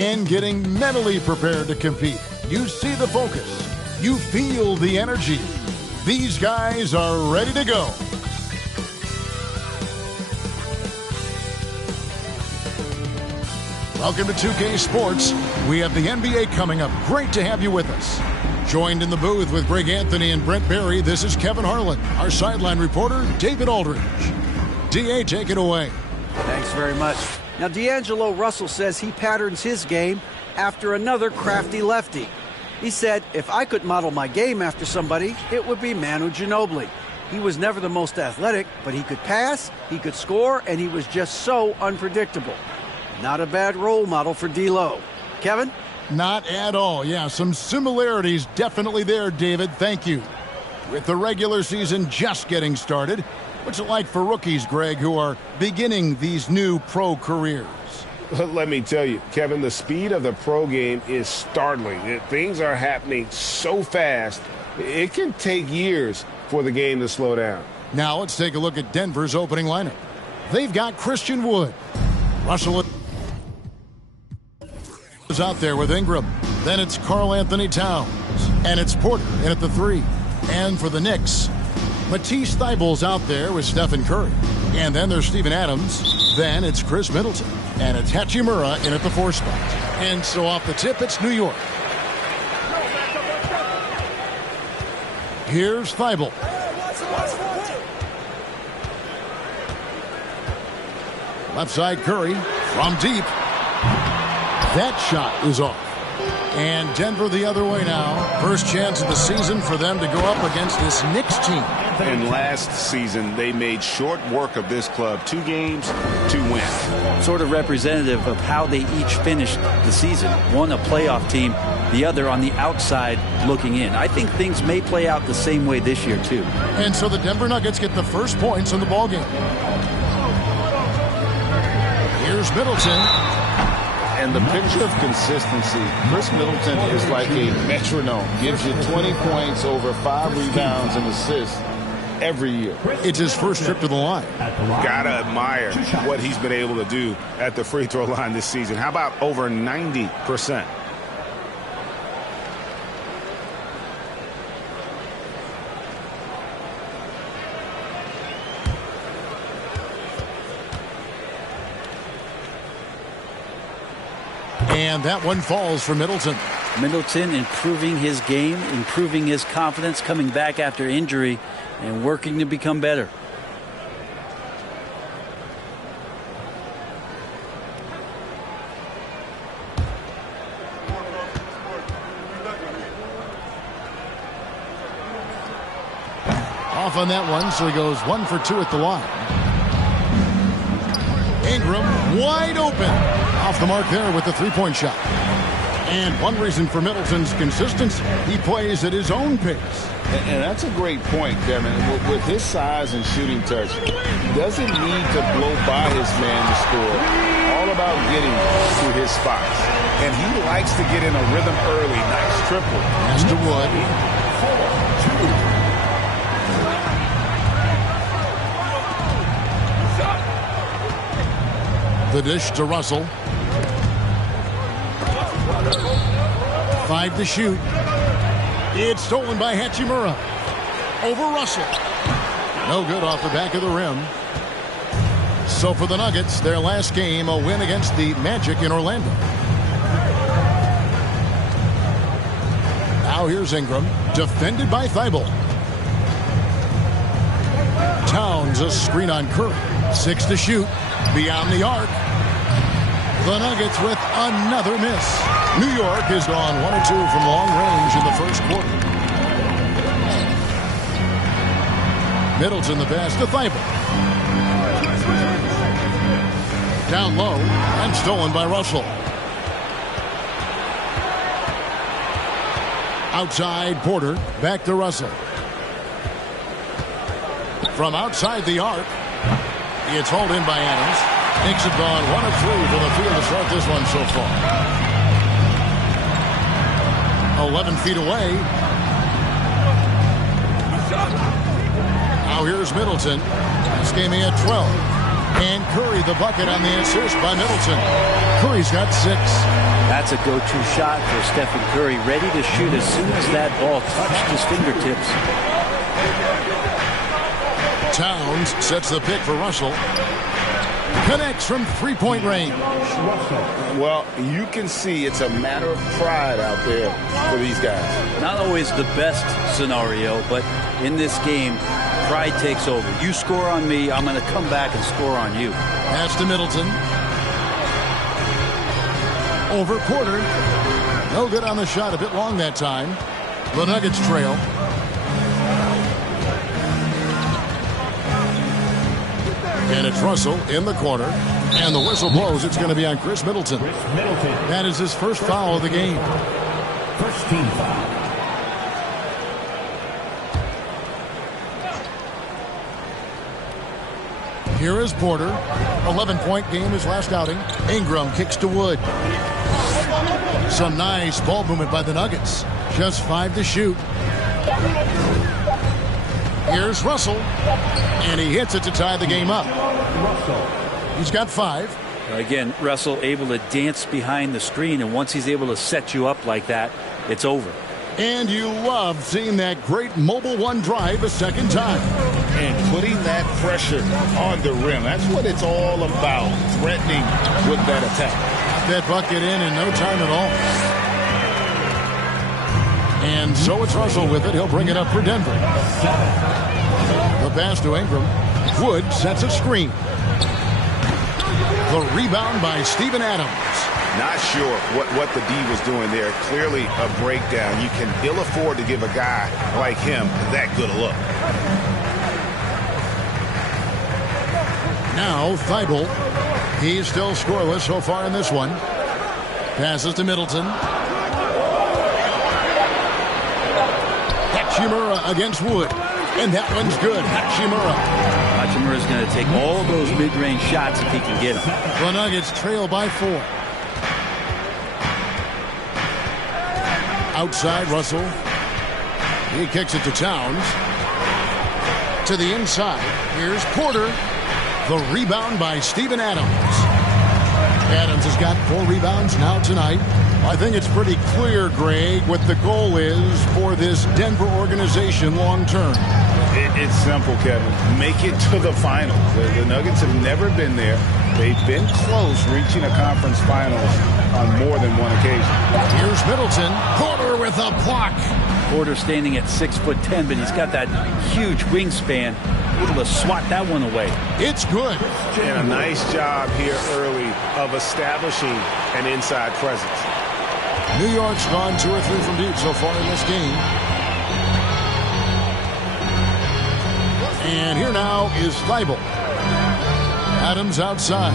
and getting mentally prepared to compete. You see the focus. You feel the energy. These guys are ready to go. Welcome to 2K Sports. We have the NBA coming up. Great to have you with us. Joined in the booth with Greg Anthony and Brent Barry, this is Kevin Harlan. Our sideline reporter, David Aldridge. D.A., take it away. Thanks very much. Now, D'Angelo Russell says he patterns his game after another crafty lefty. He said, if I could model my game after somebody, it would be Manu Ginobili. He was never the most athletic, but he could pass, he could score, and he was just so unpredictable. Not a bad role model for D'Lo. Kevin? Not at all. Yeah, some similarities definitely there, David. Thank you. With the regular season just getting started, what's it like for rookies, Greg, who are beginning these new pro careers? Let me tell you, Kevin, the speed of the pro game is startling. Things are happening so fast, it can take years for the game to slow down. Now let's take a look at Denver's opening lineup. They've got Christian Wood. Russell is out there with Ingram. Then it's Karl Anthony Towns. And it's Porter in at the 3. And for the Knicks, Matisse Thybulle's out there with Stephen Curry. And then there's Steven Adams. Then it's Chris Middleton. And it's Hachimura in at the 4 spot. And so off the tip, it's New York. Here's Thybulle. Left side Curry from deep. That shot is off. And Denver the other way now. First chance of the season for them to go up against this Knicks team. And last season, they made short work of this club. 2 games, 2 wins. Sort of representative of how they each finished the season. One a playoff team, the other on the outside looking in. I think things may play out the same way this year, too. And so the Denver Nuggets get the first points in the ballgame. Here's Middleton. And the picture of consistency, Chris Middleton is like a metronome. Gives you 20 points, over 5 rebounds and assists every year. It's his first trip to the line. Gotta admire what he's been able to do at the free throw line this season. How about over 90%? And that one falls for Middleton. Middleton improving his game, improving his confidence, coming back after injury, and working to become better. Off on that one, so he goes 1 for 2 at the line. Ingram wide open. Off the mark there with the 3-point shot. And one reason for Middleton's consistency, he plays at his own pace. And that's a great point, Kevin. With his size and shooting touch, he doesn't need to blow by his man to score. All about getting to his spots. And he likes to get in a rhythm early. Nice triple. Pass to Wood. 4-2. The dish to Russell. 5 to shoot. It's stolen by Hachimura. Over Russell. No good off the back of the rim. So for the Nuggets, their last game, a win against the Magic in Orlando. Now here's Ingram, defended by Thybulle. Towns a screen on Curry. 6 to shoot. Beyond the arc. The Nuggets with another miss. New York has gone 1 or 2 from long range in the first quarter. Middleton the pass to Thybulle. Down low and stolen by Russell. Outside Porter, back to Russell. From outside the arc, it's hauled in by Adams. Knicks have gone 1 of 3 from the field to start this one so far. 11 feet away. Now here's Middleton. This game he had 12. And Curry the bucket on the assist by Middleton. Curry's got 6. That's a go-to shot for Stephen Curry, ready to shoot as soon as that ball touched his fingertips. Towns sets the pick for Russell. Connects from three-point range. Well, you can see it's a matter of pride out there for these guys. Not always the best scenario, but in this game, pride takes over. You score on me, I'm going to come back and score on you. Pass to Middleton. Over Porter. No good on the shot. A bit long that time. The Nuggets trail. And it's Russell in the corner. And the whistle blows. It's going to be on Chris Middleton. That is his first foul of the game. First team foul. Here is Porter. 11-point game his last outing. Ingram kicks to Wood. Some nice ball movement by the Nuggets. Just 5 to shoot. Here's Russell. And he hits it to tie the game up. He's got 5. Again, Russell able to dance behind the screen, and once he's able to set you up like that, it's over. And you love seeing that great mobile one drive a second time. And putting that pressure on the rim. That's what it's all about, threatening with that attack. Got that bucket in no time at all. And so it's Russell with it. He'll bring it up for Denver. The pass to Ingram. Wood sets a screen. The rebound by Steven Adams. Not sure what the D was doing there. Clearly a breakdown. You can ill afford to give a guy like him that good a look. Now Thibault. He's still scoreless so far in this one. Passes to Middleton. Hachimura against Wood. And that one's good. Hachimura. Hachimura's going to take all those mid-range shots if he can get them. The Nuggets trail by 4. Outside, Russell. He kicks it to Towns. To the inside. Here's Porter. The rebound by Steven Adams. Adams has got 4 rebounds now tonight. I think it's pretty clear, Greg, what the goal is for this Denver organization long term. It's simple, Kevin. Make it to the finals. The Nuggets have never been there. They've been close reaching a conference finals on more than one occasion. Here's Middleton. Porter with a block. Porter standing at 6'10", but he's got that huge wingspan, able to swat that one away. It's good. And a nice job here early of establishing an inside presence. New York's gone 2 or 3 from deep so far in this game. And here now is Thibault. Adams outside.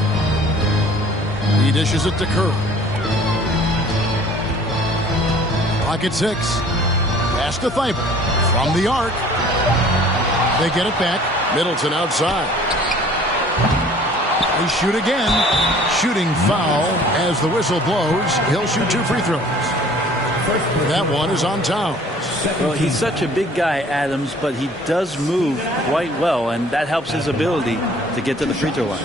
He dishes it to Curry. Pocket 6. Pass to Thibault. From the arc. They get it back. Middleton outside. They shoot again. Shooting foul as the whistle blows. He'll shoot 2 free throws. That one is on Towns. Well, he's such a big guy, Adams, but he does move quite well, and that helps his ability to get to the free throw line.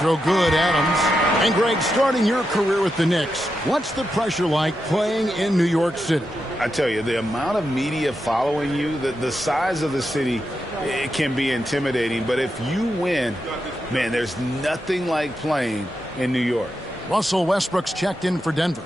Throw good, Adams. And Greg, starting your career with the Knicks, what's the pressure like playing in New York City? I tell you, the amount of media following you, the size of the city, it can be intimidating. But if you win, man, there's nothing like playing in New York. Russell Westbrook's checked in for Denver.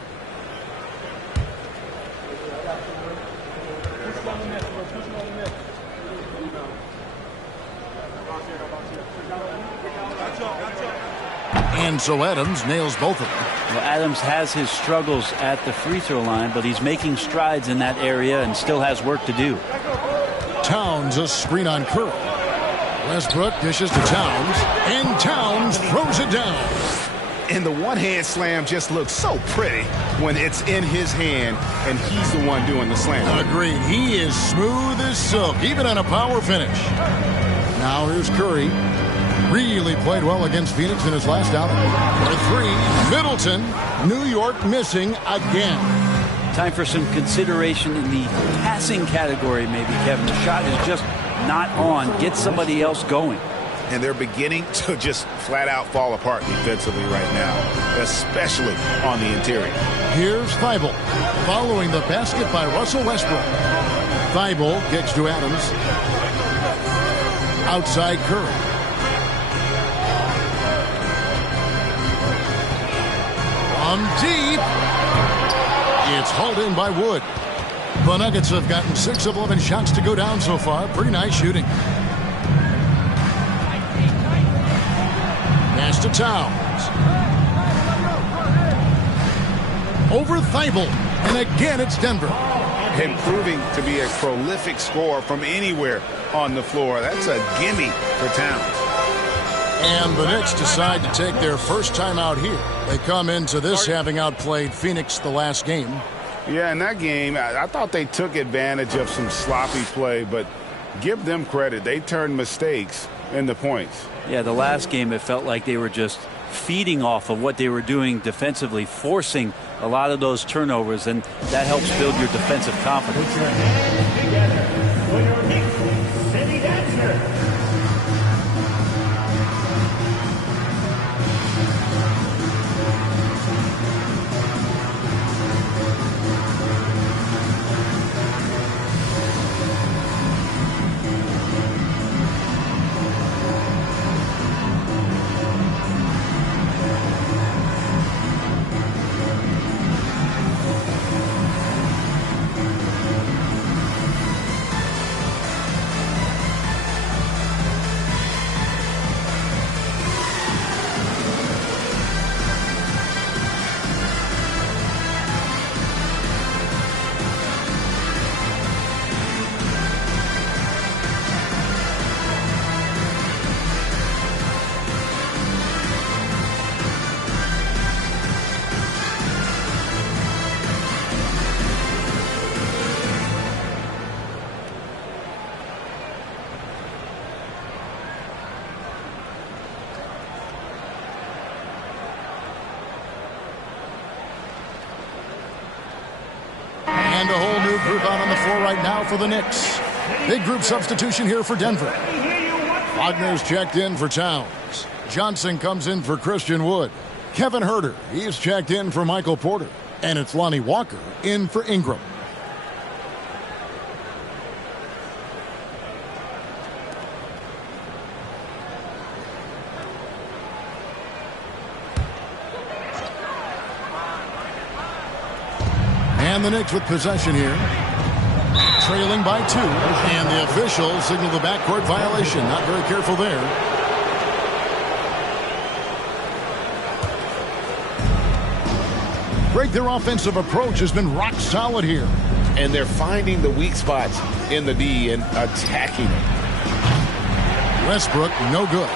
And so Adams nails both of them. Well, Adams has his struggles at the free throw line, but he's making strides in that area and still has work to do. Towns a screen on Curry. Westbrook dishes to Towns, and Towns throws it down. And the one-hand slam just looks so pretty when it's in his hand and he's the one doing the slam. Agreed. He is smooth as silk, even on a power finish. Now here's Curry. Really played well against Phoenix in his last outing. For 3, Middleton. New York missing again. Time for some consideration in the passing category, maybe, Kevin. The shot is just not on. Get somebody else going. And they're beginning to just flat out fall apart defensively right now, especially on the interior. Here's Thibault following the basket by Russell Westbrook. Thibault kicks to Adams. Outside Curry. From deep. It's hauled in by Wood. The Nuggets have gotten 6 of 11 shots to go down so far. Pretty nice shooting. Pass to Towns. Over Thibault. And again, it's Denver. And proving to be a prolific scorer from anywhere on the floor. That's a gimme for Towns. And the Knicks decide to take their first time out here. They come into this having outplayed Phoenix the last game. Yeah, in that game, I thought they took advantage of some sloppy play, but give them credit. They turned mistakes into points. Yeah, the last game, it felt like they were just feeding off of what they were doing defensively, forcing a lot of those turnovers, and that helps build your defensive confidence. Put your hands together for your Knicks City Dancer. And a whole new group out on the floor right now for the Knicks. Big group substitution here for Denver. Wagner's checked in for Towns. Johnson comes in for Christian Wood. Kevin Huerter, he's checked in for Michael Porter. And it's Lonnie Walker in for Ingram. And the Knicks with possession here. Trailing by 2. And the officials signal the backcourt violation. Not very careful there. Great, their offensive approach has been rock solid here. And they're finding the weak spots in the D and attacking it. Westbrook, no good.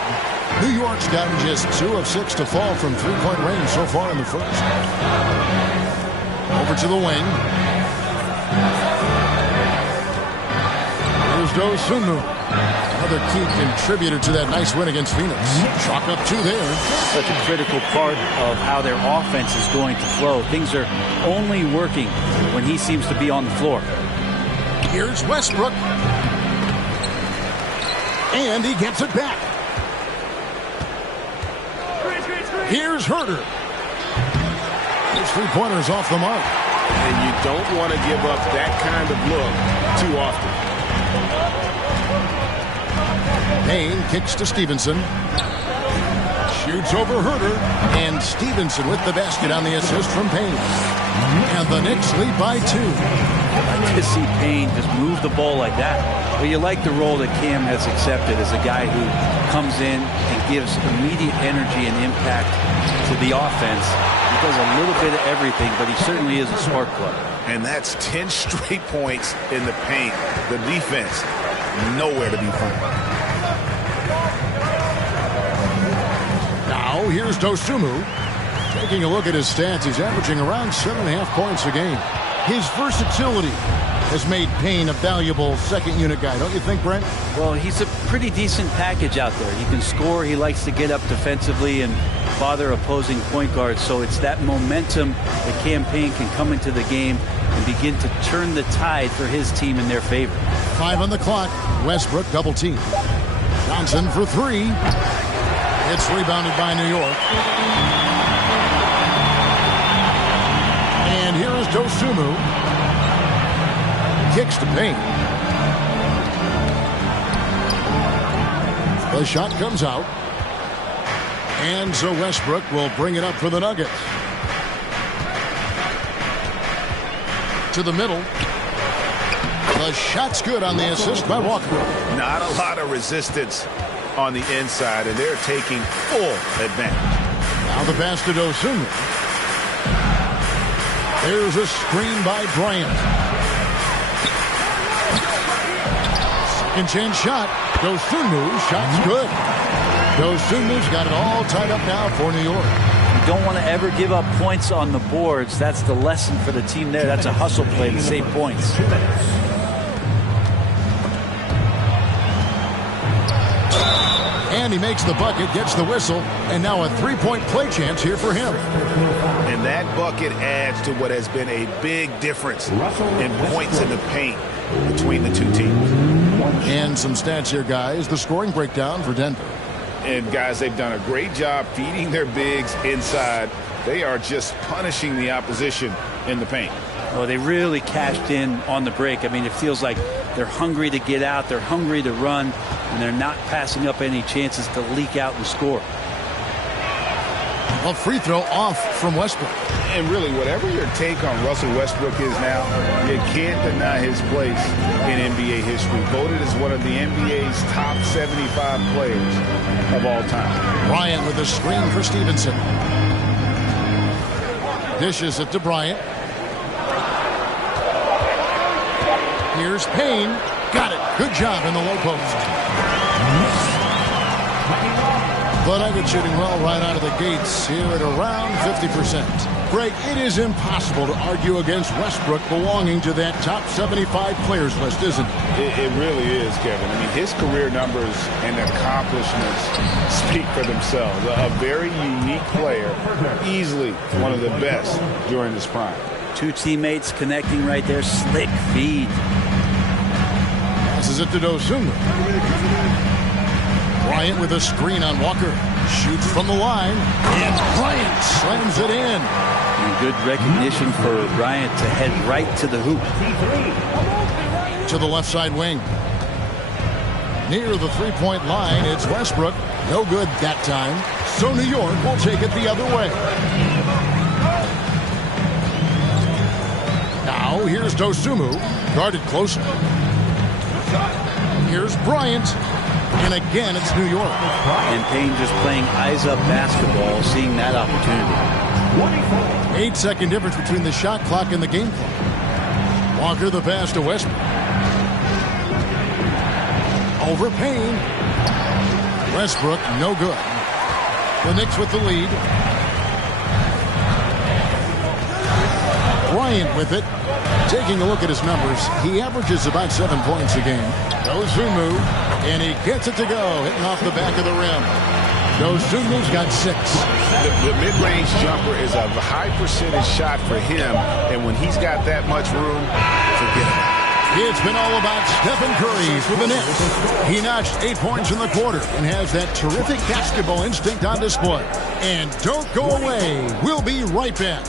New York's gotten just 2 of 6 to fall from three-point range so far in the first. Over to the wing. Here's Dosunmu. Another key contributor to that nice win against Phoenix. Chalk up 2 there. Such a critical part of how their offense is going to flow. Things are only working when he seems to be on the floor. Here's Westbrook. And he gets it back. Here's Huerter. His three-pointers off the mark. And you don't want to give up that kind of look too often. Payne kicks to Stevenson. Shoots over Huerter. And Stevenson with the basket on the assist from Payne. And the Knicks lead by 2. I like to see Payne just move the ball like that. Well, you like the role that Cam has accepted as a guy who comes in and gives immediate energy and impact to the offense. He does a little bit of everything, but he certainly is a spark plug. And that's 10 straight points in the paint. The defense, nowhere to be found. Now, here's Dosunmu. Taking a look at his stats, he's averaging around 7.5 points a game. His versatility has made Payne a valuable second unit guy, don't you think, Brent? Well, he's a pretty decent package out there. He can score. He likes to get up defensively and bother opposing point guards. So it's that momentum that Cam Payne can come into the game and begin to turn the tide for his team in their favor. 5 on the clock. Westbrook double team. Johnson for 3. It's rebounded by New York. And here is Dosunmu. Kicks to Payne. The shot comes out. And so Westbrook will bring it up for the Nuggets. To the middle. The shot's good on the assist by Walker. Not a lot of resistance on the inside, and they're taking full advantage. Now the pass to Dosunmu. There's a screen by Bryant. Second chance shot. Dosunmu, shot's good. Dosunmu's got it all tied up now for New York. You don't want to ever give up points on the boards. That's the lesson for the team there. That's a hustle play to save points. And he makes the bucket, gets the whistle, and now a three-point play chance here for him. And that bucket adds to what has been a big difference in points in the paint between the two teams. And some stats here, guys. The scoring breakdown for Denver. And, guys, they've done a great job feeding their bigs inside. They are just punishing the opposition in the paint. Oh, they really cashed in on the break. I mean, it feels like they're hungry to get out. They're hungry to run, and they're not passing up any chances to leak out and score. A free throw off from Westbrook. And really, whatever your take on Russell Westbrook is now, you can't deny his place in NBA history. Voted as one of the NBA's top 75 players of all time. Bryant with a screen for Stevenson. Dishes it to Bryant. Here's Payne. Got it. Good job in the low post. The Nuggets shooting well right out of the gates here at around 50%. Greg, it is impossible to argue against Westbrook belonging to that top 75 players list, isn't it? It really is, Kevin. I mean, his career numbers and accomplishments speak for themselves. A very unique player, easily one of the best during his prime. Two teammates connecting right there. Slick feed. Passes it to Dosunmu. Bryant with a screen on Walker. Shoots from the line. And Bryant slams it in. And good recognition for Bryant to head right to the hoop. To the left side wing. Near the three-point line, it's Westbrook. No good that time. So New York will take it the other way. Now here's Dosunmu. Guarded closely. Here's Bryant. And again, it's New York. And Payne just playing eyes-up basketball, seeing that opportunity. 8-second difference between the shot clock and the game clock. Walker the pass to Westbrook. Over Payne. Westbrook, no good. The Knicks with the lead. Bryant with it. Taking a look at his numbers, he averages about 7 points a game. Dosunmu, and he gets it to go, hitting off the back of the rim. Dosunmu's got 6. The mid-range jumper is a high percentage shot for him, and when he's got that much room, forget it. It's been all about Stephen Curry for the Knicks. He notched 8 points in the quarter and has that terrific basketball instinct on display. And don't go away. We'll be right back.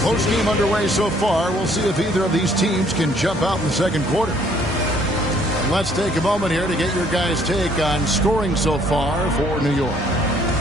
Close game underway so far. We'll see if either of these teams can jump out in the second quarter. And let's take a moment here to get your guys' take on scoring so far for New York.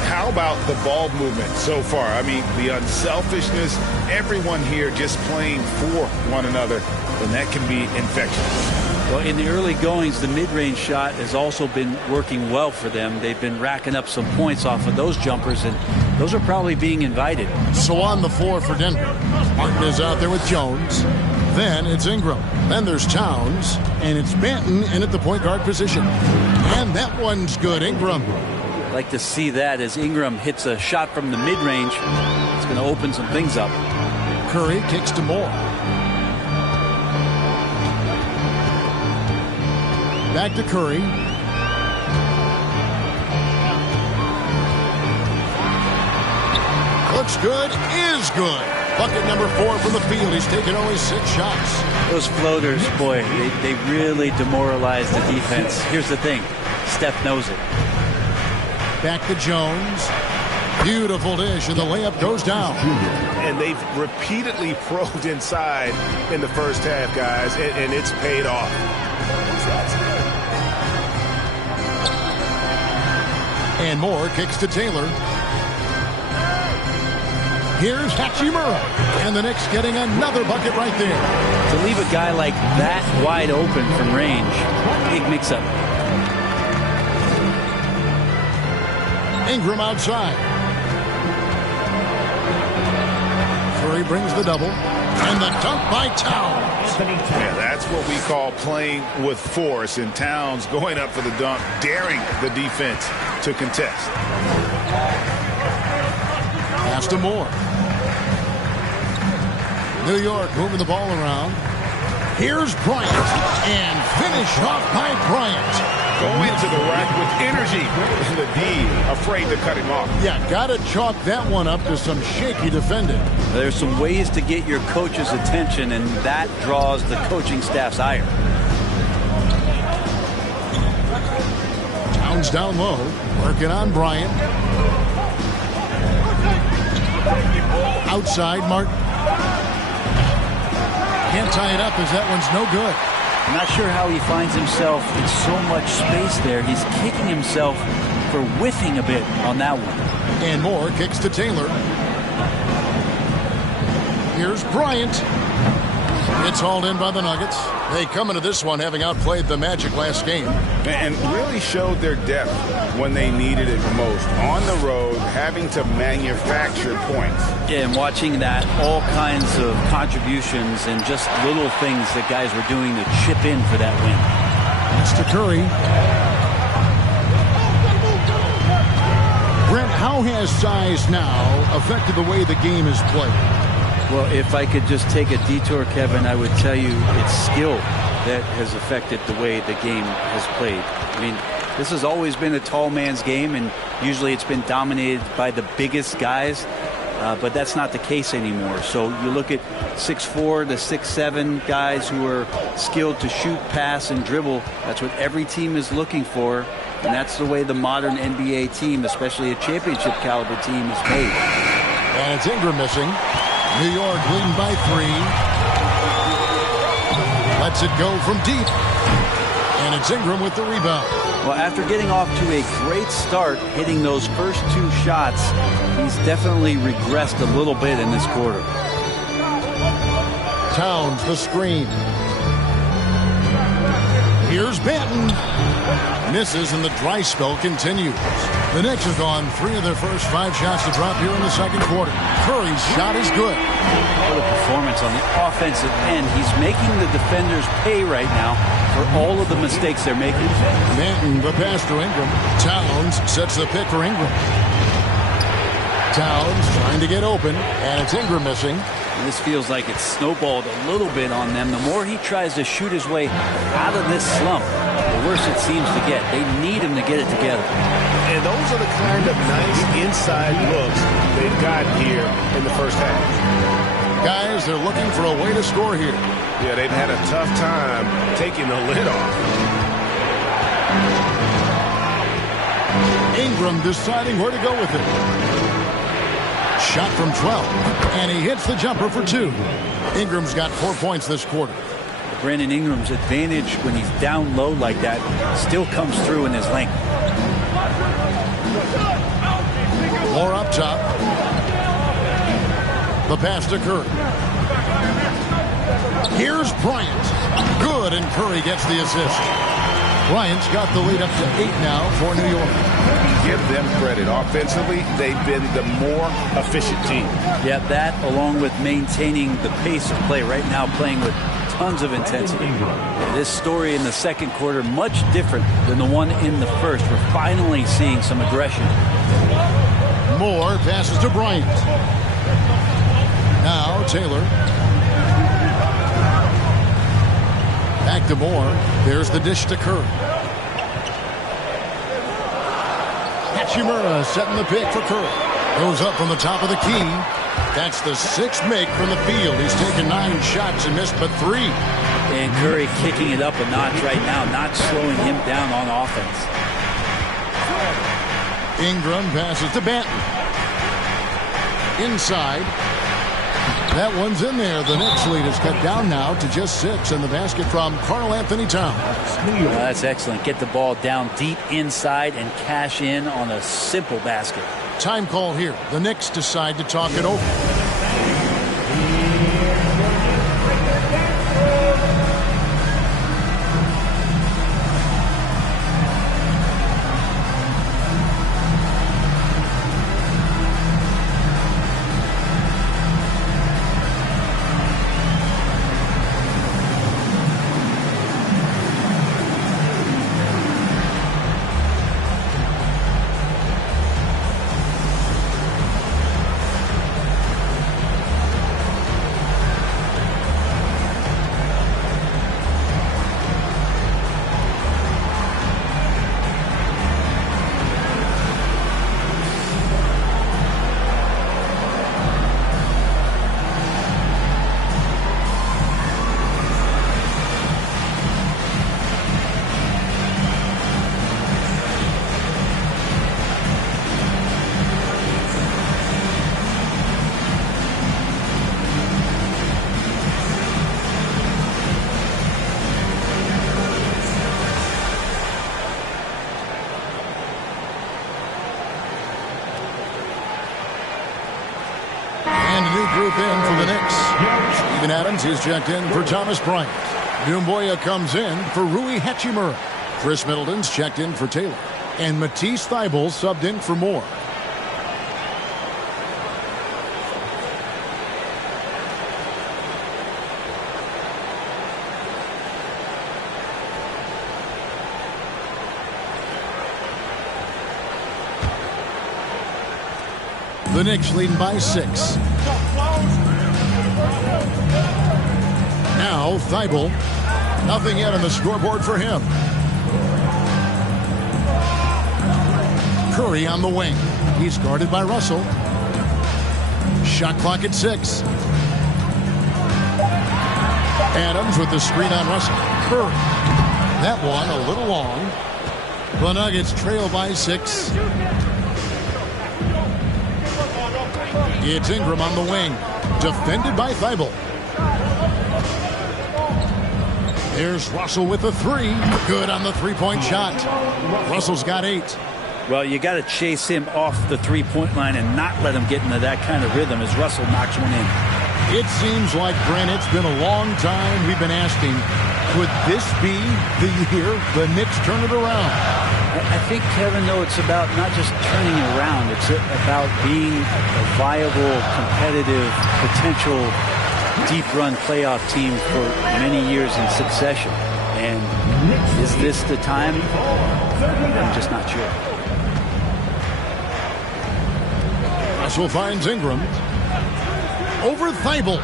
How about the ball movement so far? I mean, the unselfishness, everyone here just playing for one another, and that can be infectious. Well, in the early goings, the mid-range shot has also been working well for them. They've been racking up some points off of those jumpers, and those are probably being invited. So on the floor for Denver, Martin is out there with Jones. Then it's Ingram. Then there's Towns. And it's Banton in at the point guard position. And that one's good. Ingram. Like to see that as Ingram hits a shot from the mid-range. It's going to open some things up. Curry kicks to Moore. Back to Curry. Looks good, is good. Bucket number 4 from the field. He's taken only 6 shots. Those floaters, boy, they really demoralize the defense. Here's the thing. Steph knows it. Back to Jones. Beautiful dish, and the layup goes down. And they've repeatedly probed inside in the first half, guys, and it's paid off. And Moore kicks to Taylor. Here's Hachimura. And the Knicks getting another bucket right there. To leave a guy like that wide open from range, big mix-up. Ingram outside. Curry brings the double. And the dunk by Towns. Yeah, that's what we call playing with force. And Towns going up for the dunk, daring the defense to contest. Pass to Moore. New York moving the ball around. Here's Bryant. And finish off by Bryant. Going to the rack with energy. And the D afraid to cut him off. Yeah, got to chalk that one up to some shaky defending. There's some ways to get your coach's attention, and that draws the coaching staff's ire. Towns down low, working on Bryant. Outside, Martin. Can't tie it up as that one's no good. I'm not sure how he finds himself in so much space there. He's kicking himself for whiffing a bit on that one. And Moore kicks to Taylor. Here's Bryant. It's hauled in by the Nuggets. They come into this one having outplayed the Magic last game. And really showed their depth when they needed it most. On the road, having to manufacture points. Yeah, and watching that, all kinds of contributions and just little things that guys were doing to chip in for that win. It's to Curry. Brent, how has size now affected the way the game is played? Well, if I could just take a detour, Kevin, I would tell you it's skill that has affected the way the game has played. I mean, this has always been a tall man's game, and usually it's been dominated by the biggest guys, but that's not the case anymore. So you look at 6'4" to 6'7" guys who are skilled to shoot, pass, and dribble. That's what every team is looking for, and that's the way the modern NBA team, especially a championship caliber team, is made. And it's Ingram missing. New York leading by 3. Lets it go from deep. And it's Ingram with the rebound. Well, after getting off to a great start, hitting those first 2 shots, he's definitely regressed a little bit in this quarter. Towns, the screen. Here's Banton. Misses, and the dry spell continues. The Knicks have gone 3 of their first 5 shots to drop here in the second quarter. Curry's shot is good. What a performance on the offensive end. He's making the defenders pay right now for all of the mistakes they're making. Banton, the pass to Ingram. Towns sets the pick for Ingram. Towns trying to get open, and it's Ingram missing. And this feels like it's snowballed a little bit on them. The more he tries to shoot his way out of this slump, the worse it seems to get. They need him to get it together. And those are the kind of nice inside looks they've got here in the first half. Guys, they're looking for a way to score here. Yeah, they've had a tough time taking the lid off. Ingram deciding where to go with it. Shot from 12, and he hits the jumper for 2. Ingram's got 4 points this quarter. Brandon Ingram's advantage when he's down low like that still comes through in his length. More up top. The pass to Curry. Here's Bryant. Good, and Curry gets the assist. Bryant's got the lead up to 8 now for New York. Give them credit. Offensively, they've been the more efficient team. Yeah, that along with maintaining the pace of play right now, playing with tons of intensity. This story in the second quarter, much different than the one in the first. We're finally seeing some aggression. Moore passes to Bryant. Now Taylor. Back to Moore. There's the dish to Curry. Hachimura setting the pick for Curry. Goes up from the top of the key. That's the 6th make from the field. He's taken 9 shots and missed but 3. And Curry kicking it up a notch right now, not slowing him down on offense. Ingram passes to Banton. Inside. That one's in there. The Knicks lead is cut down now to just 6, and the basket from Karl-Anthony Towns. Well, that's excellent. Get the ball down deep inside and cash in on a simple basket. Time call here. The Knicks decide to talk it over. Group in for the Knicks. Steven Adams is checked in for Thomas Bryant. Doumbouya comes in for Rui Hachimura. Chris Middleton's checked in for Taylor. And Matisse Thybulle subbed in for Moore. The Knicks leading by 6. Now Thybulle. Nothing yet on the scoreboard for him. Curry on the wing. He's guarded by Russell. Shot clock at 6. Adams with the screen on Russell. Curry. That one a little long. The Nuggets trail by 6. It's Ingram on the wing. Defended by Thybulle. There's Russell with the 3. Good on the three-point shot. Russell's got 8. Well, you got to chase him off the three-point line and not let him get into that kind of rhythm as Russell knocks one in. It seems like, Brent, it's been a long time we've been asking, could this be the year the Knicks turn it around? I think, Kevin, though, it's about not just turning it around. It's about being a viable, competitive, potential deep-run playoff team for many years in succession. And is this the time? I'm just not sure. Russell finds Ingram. Over Thybulle.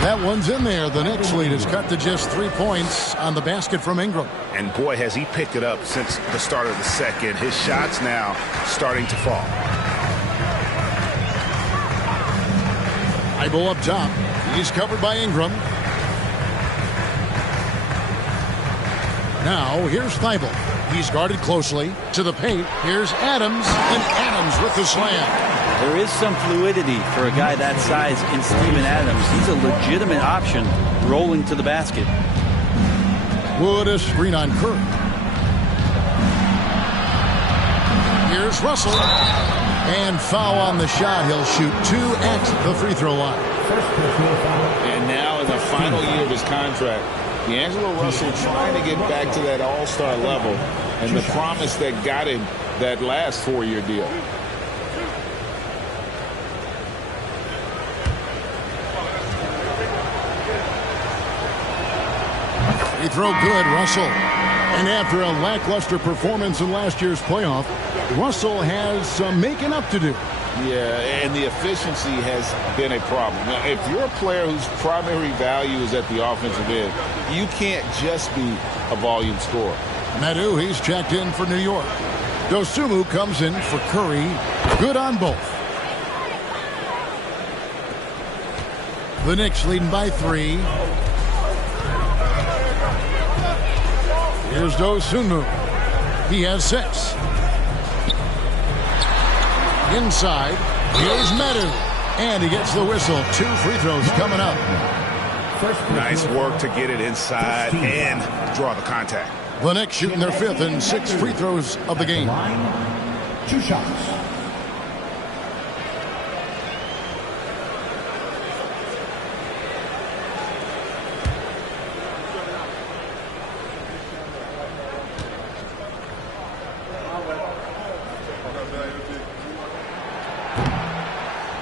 That one's in there. The Knicks lead is cut to just 3 points on the basket from Ingram. And boy, has he picked it up since the start of the second. His shots now starting to fall. Thybulle up top. He's covered by Ingram. Now here's Thybulle. He's guarded closely to the paint. Here's Adams, and Adams with the slam. There is some fluidity for a guy that size in Steven Adams. He's a legitimate option rolling to the basket. Wood a screen on Curry. Here's Russell. And foul on the shot. He'll shoot 2 at the free throw line. And now in the final year of his contract, D'Angelo Russell trying to get back to that all-star level and the promise that got him that last 4-year deal. He throw good, Russell. And after a lackluster performance in last year's playoff, Russell has some making up to do. Yeah, and the efficiency has been a problem. Now, if you're a player whose primary value is at the offensive end, you can't just be a volume scorer. Medu, he's checked in for New York. Dosunmu comes in for Curry. Good on both. The Knicks leading by 3. Here's Dosunmu. He has 6. Inside, here's Medu. And he gets the whistle. 2 free throws coming up. Nice work to get it inside and draw the contact. The Knicks shooting their 5th and 6th free throws of the game. 2 shots.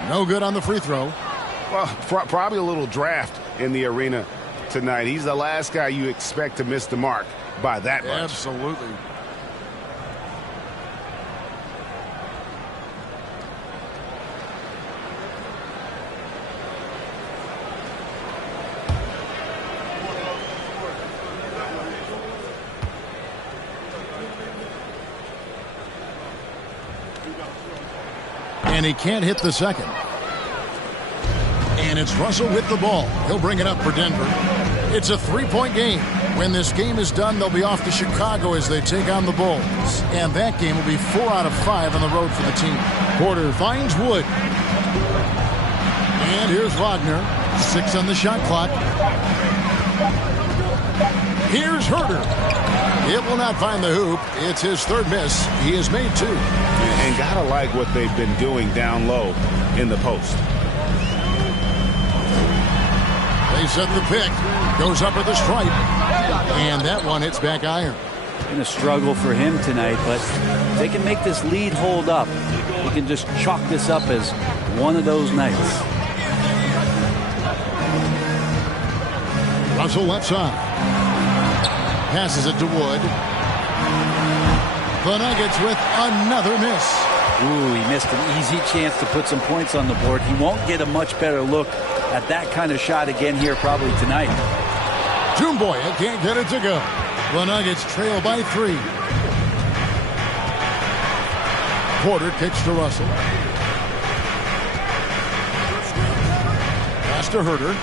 No good on the free throw. Well, probably a little draft in the arena tonight. He's the last guy you expect to miss the mark by that much. Absolutely. And he can't hit the second. And it's Russell with the ball. He'll bring it up for Denver. It's a 3-point game. When this game is done, they'll be off to Chicago as they take on the Bulls. And that game will be 4 out of 5 on the road for the team. Porter finds Wood. And here's Wagner. 6 on the shot clock. Here's Herter. It will not find the hoop. It's his 3rd miss. He has made 2. And gotta like what they've been doing down low in the post. They set the pick. Goes up at the stripe. And that one hits back iron. Been a struggle for him tonight, but if they can make this lead hold up, he can just chalk this up as one of those nights. Russell left side. Passes it to Wood. The Nuggets with another miss. Ooh, he missed an easy chance to put some points on the board. He won't get a much better look at that kind of shot again here probably tonight. Doumbouya can't get it to go. The Nuggets trail by 3. Porter kicks to Russell. Pass to Herter.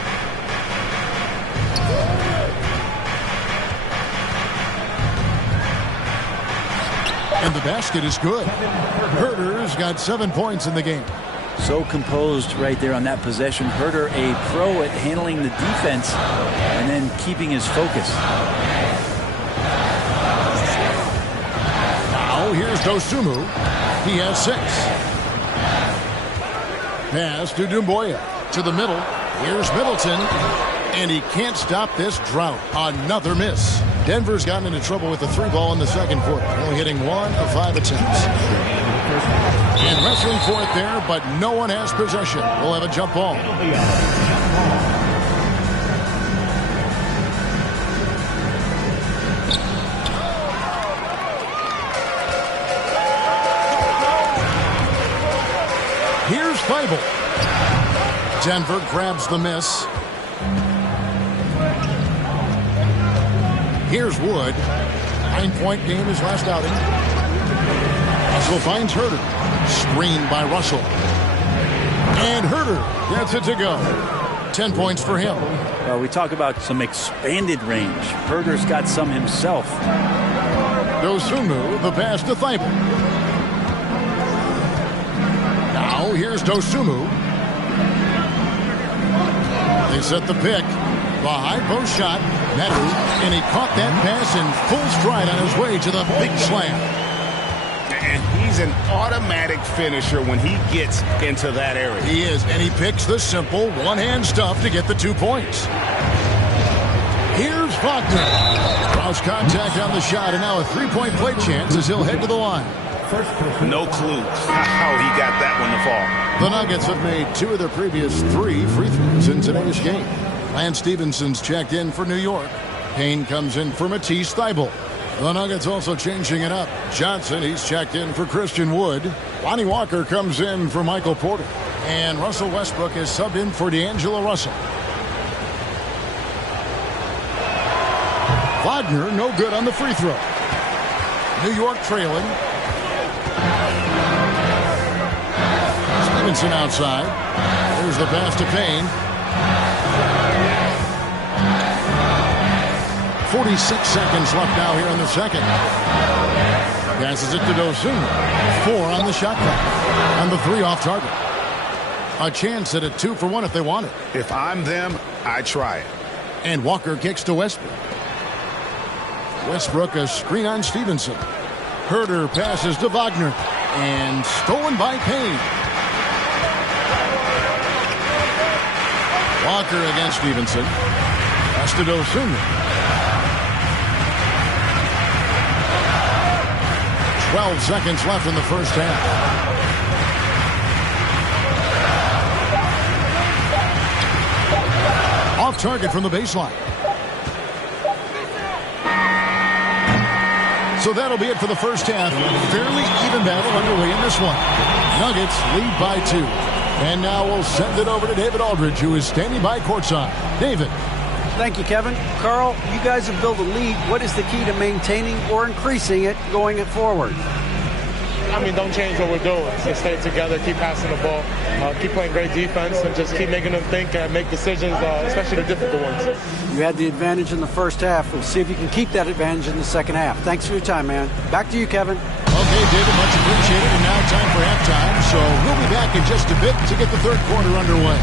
And the basket is good. Herter's got 7 points in the game. So composed right there on that possession. Herter, a pro at handling the defense and then keeping his focus. Now here's Dosunmu. He has 6. Pass to Doumbouya. To the middle. Here's Middleton. And he can't stop this drought. Another miss. Denver's gotten into trouble with the 3-ball in the second quarter. Only hitting 1 of 5 attempts. And wrestling for it there, but no one has possession. We'll have a jump ball. Here's Thibault. Denver grabs the miss. Here's Wood. 9-point game his last outing. Russell finds Herter. Screened by Russell. And Herter gets it to go. 10 points for him. Well, we talk about some expanded range. Herter's got some himself. Dosunmu, the pass to Thibault. Now here's Dosunmu. They set the pick. The high post shot. Medu, and he caught that pass in full stride on his way to the big slam. And he's an automatic finisher when he gets into that area. He is, and he picks the simple one-hand stuff to get the 2 points. Here's Wagner. Cross contact on the shot, and now a three-point play chance as he'll head to the line. No clue how he got that one to fall. The Nuggets have made 2 of their previous 3 free throws in today's game. Lance Stephenson's checked in for New York. Payne comes in for Matisse Thybulle. The Nuggets also changing it up. Johnson, he's checked in for Christian Wood. Lonnie Walker comes in for Michael Porter. And Russell Westbrook is subbed in for D'Angelo Russell. Wagner, no good on the free throw. New York trailing. Stevenson outside. There's the pass to Payne. 46 seconds left now here in the second. Passes it to Dosunmu. 4 on the shot clock. And the 3 off target. A chance at a 2 for 1 if they want it. If I'm them, I try it. And Walker kicks to Westbrook. Westbrook a screen on Stevenson. Herter passes to Wagner. And stolen by Payne. Walker against Stevenson. Pass to Dosunmu. 12 seconds left in the first half. Off target from the baseline. So that'll be it for the first half. Fairly even battle underway in this one. Nuggets lead by 2. And now we'll send it over to David Aldridge, who is standing by courtside. David. Thank you, Kevin. Carl, you guys have built a lead. What is the key to maintaining or increasing it going forward? I mean, don't change what we're doing. Just stay together, keep passing the ball, keep playing great defense, and just keep making them think and make decisions, especially the difficult ones. You had the advantage in the first half. We'll see if you can keep that advantage in the second half. Thanks for your time, man. Back to you, Kevin. Okay, David, much appreciated. And now time for halftime. So we'll be back in just a bit to get the third quarter underway.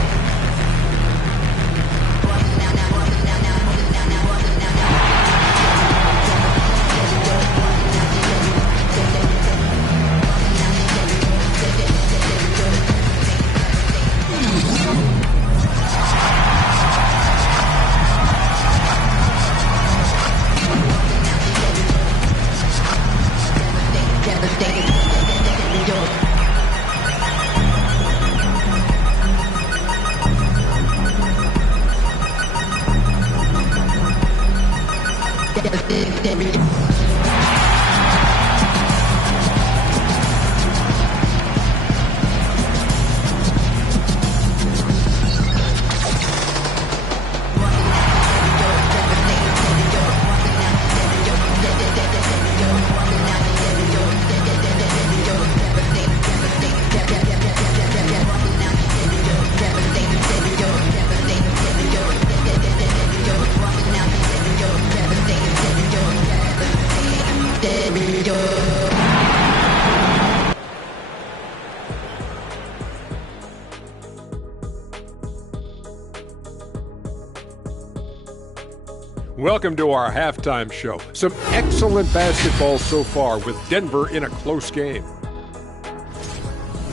Welcome to our halftime show. Some excellent basketball so far with Denver in a close game.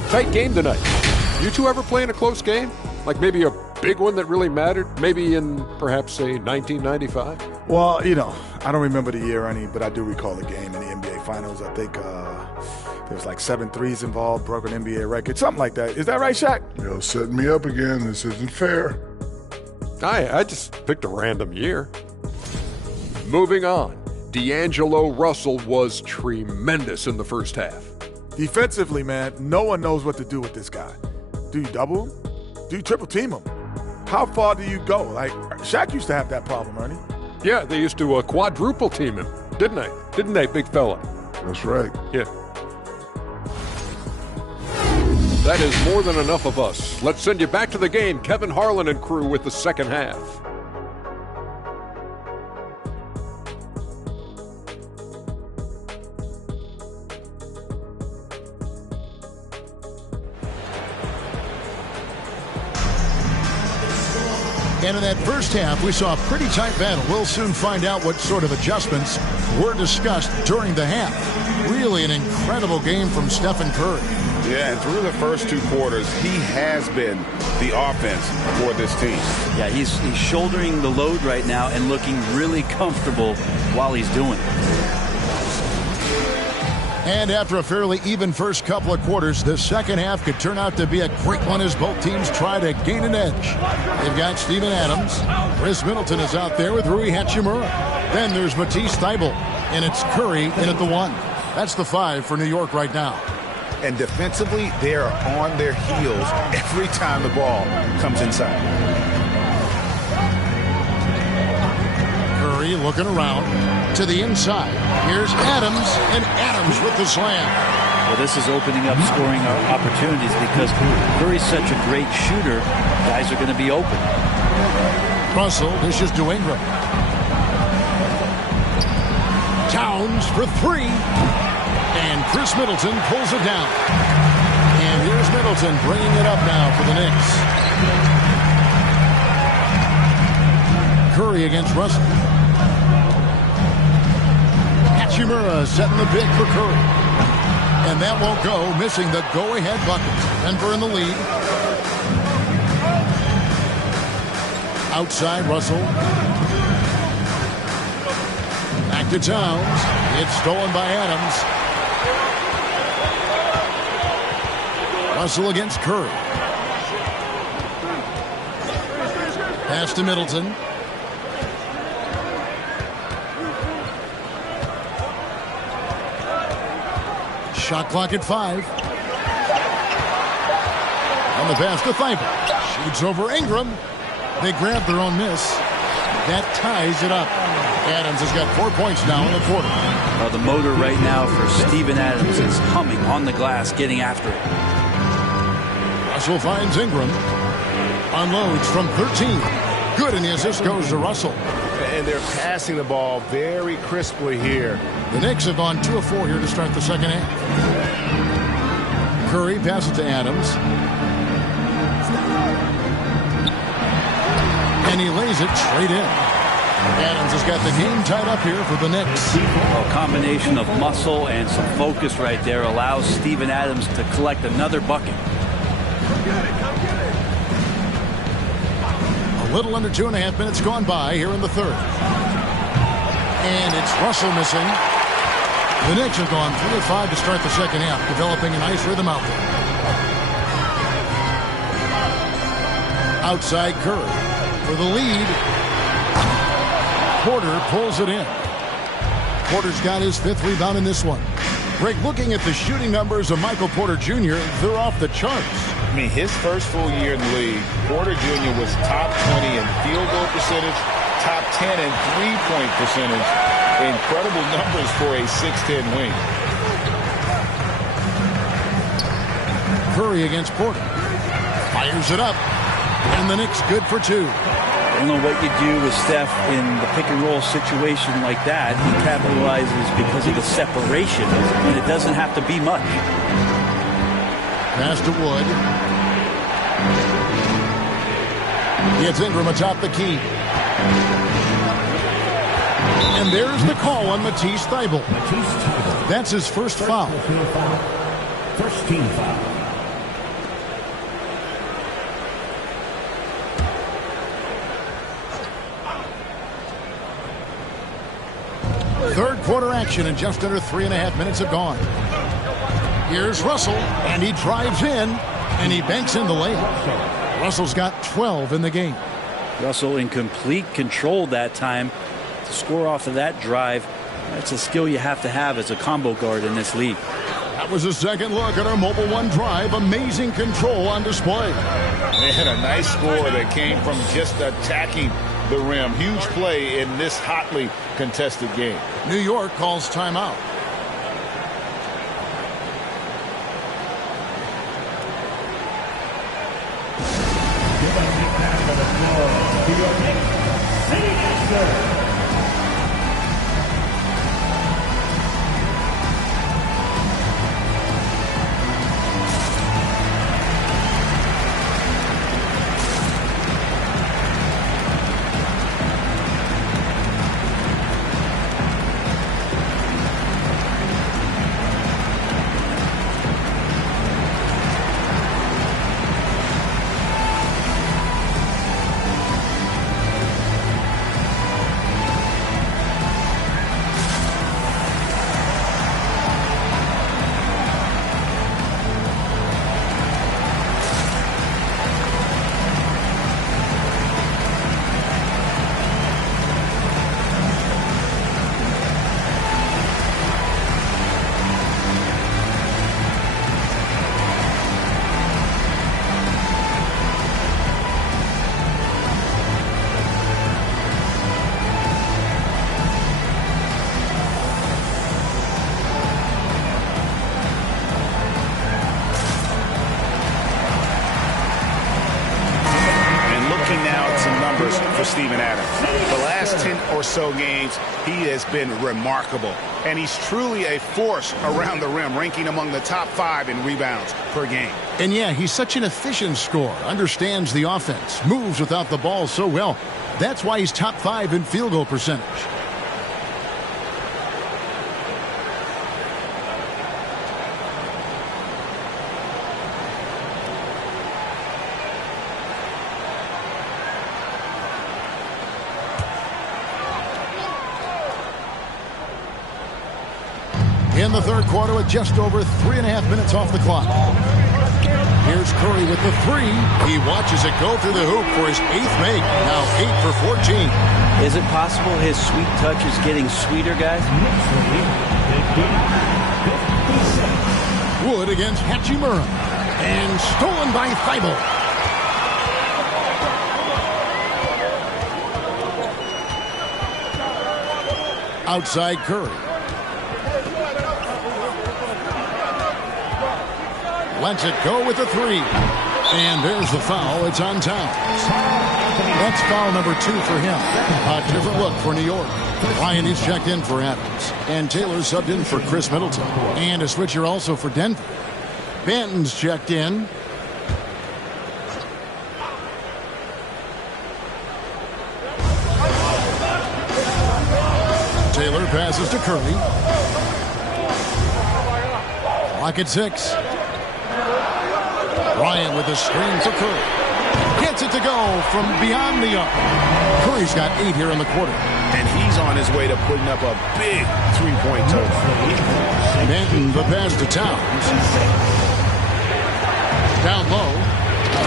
Tight game tonight. You two ever play in a close game? Like maybe a big one that really mattered? Maybe in perhaps, say, 1995? Well, you know, I don't remember the year any, but I do recall the game in the NBA Finals. I think there was like 7 threes involved, broke an NBA record, something like that. Is that right, Shaq? You're setting me up again. This isn't fair. I just picked a random year. Moving on, D'Angelo Russell was tremendous in the first half. Defensively, man, no one knows what to do with this guy. Do you double him? Do you triple team him? How far do you go? Like, Shaq used to have that problem, Ernie. Yeah, they used to quadruple team him, didn't they? Didn't they, big fella? That's right. Yeah. That is more than enough of us. Let's send you back to the game. Kevin Harlan and crew with the second half. And in that first half, we saw a pretty tight battle. We'll soon find out what sort of adjustments were discussed during the half. Really an incredible game from Stephen Curry. Yeah, and through the first 2 quarters, he has been the offense for this team. Yeah, he's shouldering the load right now and looking really comfortable while he's doing it. And after a fairly even first couple of quarters, the second half could turn out to be a great one as both teams try to gain an edge. They've got Steven Adams. Chris Middleton is out there with Rui Hachimura. Then there's Matisse Thybulle, and it's Curry in at the 1. That's the 5 for New York right now. And defensively, they are on their heels every time the ball comes inside. Curry looking around to the inside. Here's Adams, and Adams with the slam. Well, this is opening up scoring opportunities because Curry's such a great shooter. Guys are going to be open. Russell dishes to Ingram. Towns for 3. And Chris Middleton pulls it down. And here's Middleton bringing it up now for the Knicks. Curry against Russell. Hachimura setting the pick for Curry. And that won't go, missing the go-ahead bucket. Denver in the lead. Outside Russell. Back to Towns. It's stolen by Adams. Russell against Curry. Pass to Middleton. Shot clock at 5. On the pass to Thybulle. Shoots over Ingram. They grab their own miss. That ties it up. Adams has got 4 points now in the quarter. The motor right now for Steven Adams is humming on the glass, getting after it. Russell finds Ingram. Unloads from 13. Good, and the assist goes to Russell. And they're passing the ball very crisply here. The Knicks have gone 2 of 4 here to start the second half. Curry passes to Adams. And he lays it straight in. Adams has got the game tied up here for the Knicks. A combination of muscle and some focus right there allows Steven Adams to collect another bucket. A little under 2.5 minutes gone by here in the third. And it's Russell missing. The Knicks have gone 3 of 5 to start the second half, developing a nice rhythm out there. Outside Curry for the lead. Porter pulls it in. Porter's got his 5th rebound in this one. Greg, looking at the shooting numbers of Michael Porter Jr., they're off the charts. I mean, his first full year in the league, Porter Jr. was top 20 in field goal percentage, top 10 in three-point percentage. Incredible numbers for a 6'10 wing. Curry against Porter. Fires it up. And the Knicks good for 2. I don't know what you do with Steph in the pick-and-roll situation like that. He capitalizes because of the separation, and it doesn't have to be much. Pass to Wood. Gets Ingram atop the key. And there's the call on Matisse Thybulle. That's his first foul. First team foul. Third quarter action, and just under 3.5 minutes have gone. Here's Russell, and he drives in, and he banks in the layup. Russell's got 12 in the game. Russell in complete control that time to score off of that drive. That's a skill you have to have as a combo guard in this league. That was a second look at our Mobile One drive. Amazing control on display. They had a nice score that came from just attacking the rim. Huge play in this hotly contested game. New York calls timeout. Steven Adams. The last 10 or so games, he has been remarkable. And he's truly a force around the rim, ranking among the top 5 in rebounds per game. And yeah, he's such an efficient scorer, understands the offense, moves without the ball so well. That's why he's top 5 in field goal percentage. In the third quarter with just over 3.5 minutes off the clock. Here's Curry with the 3. He watches it go through the hoop for his 8th make. Now 8 for 14. Is it possible his sweet touch is getting sweeter, guys? Wood against Hachimura. And stolen by Thibault. Outside Curry. Lets it go with the 3. And there's the foul. It's on Towns. That's foul number 2 for him. A different look for New York. Ryan is checked in for Adams. And Taylor subbed in for Chris Middleton. And a switcher also for Denver. Banton's checked in. Taylor passes to Curry. Clock at 6. Ryan with a screen for Curry. Gets it to go from beyond the arc. Curry's got 8 here in the quarter. And he's on his way to putting up a big three-point total. Banton the pass to Towns. Down low.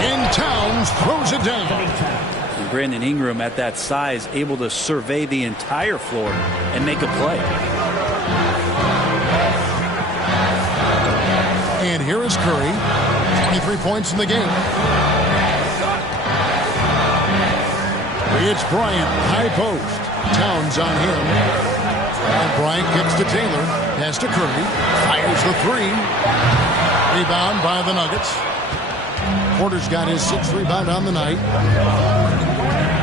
And Towns throws it down. And Brandon Ingram at that size able to survey the entire floor and make a play. And here is Curry. 23 points in the game. It's Bryant, high post. Towns on him. And Bryant kicks to Taylor. Pass to Curry. Fires the 3. Rebound by the Nuggets. Porter's got his 6th rebound on the night.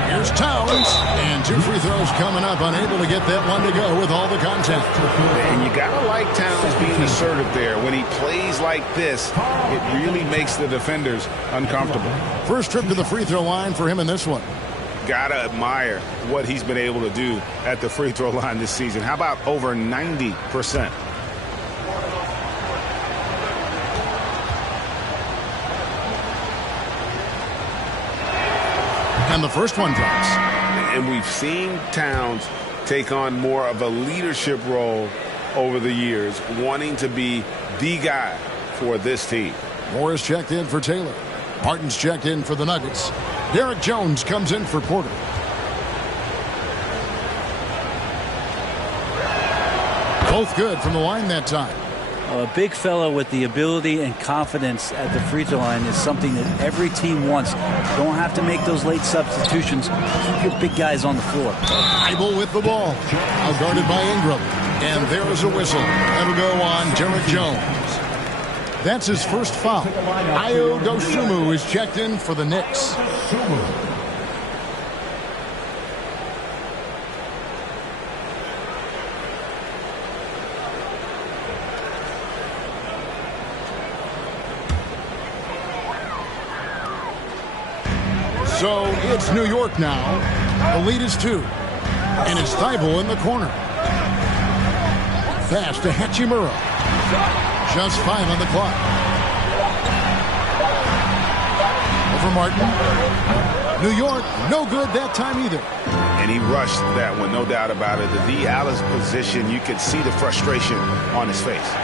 Here's Towns. And 2 free throws coming up. Unable to get that one to go with all the contact. And you got to like Towns being assertive there. When he plays like this, it really makes the defenders uncomfortable. First trip to the free throw line for him in this one. Got to admire what he's been able to do at the free throw line this season. How about over 90%? And the first one drops. And we've seen Towns take on more of a leadership role over the years, wanting to be the guy for this team. Morris checked in for Taylor. Martin's checked in for the Nuggets. Derek Jones comes in for Porter. Both good from the line that time. A big fellow with the ability and confidence at the free throw line is something that every team wants. You don't have to make those late substitutions. Keep your big guys on the floor. Thibault with the ball. Now guarded by Ingram. And there is a whistle. That'll go on Derek Jones. That's his first foul. Ayo Dosunmu is checked in for the Knicks. So it's New York now. The lead is 2. And it's Thibault in the corner. Pass to Hachimura. Just 5 on the clock. Over Martin. New York, no good that time either. And he rushed that one, no doubt about it. The D. Alice position, you could see the frustration on his face.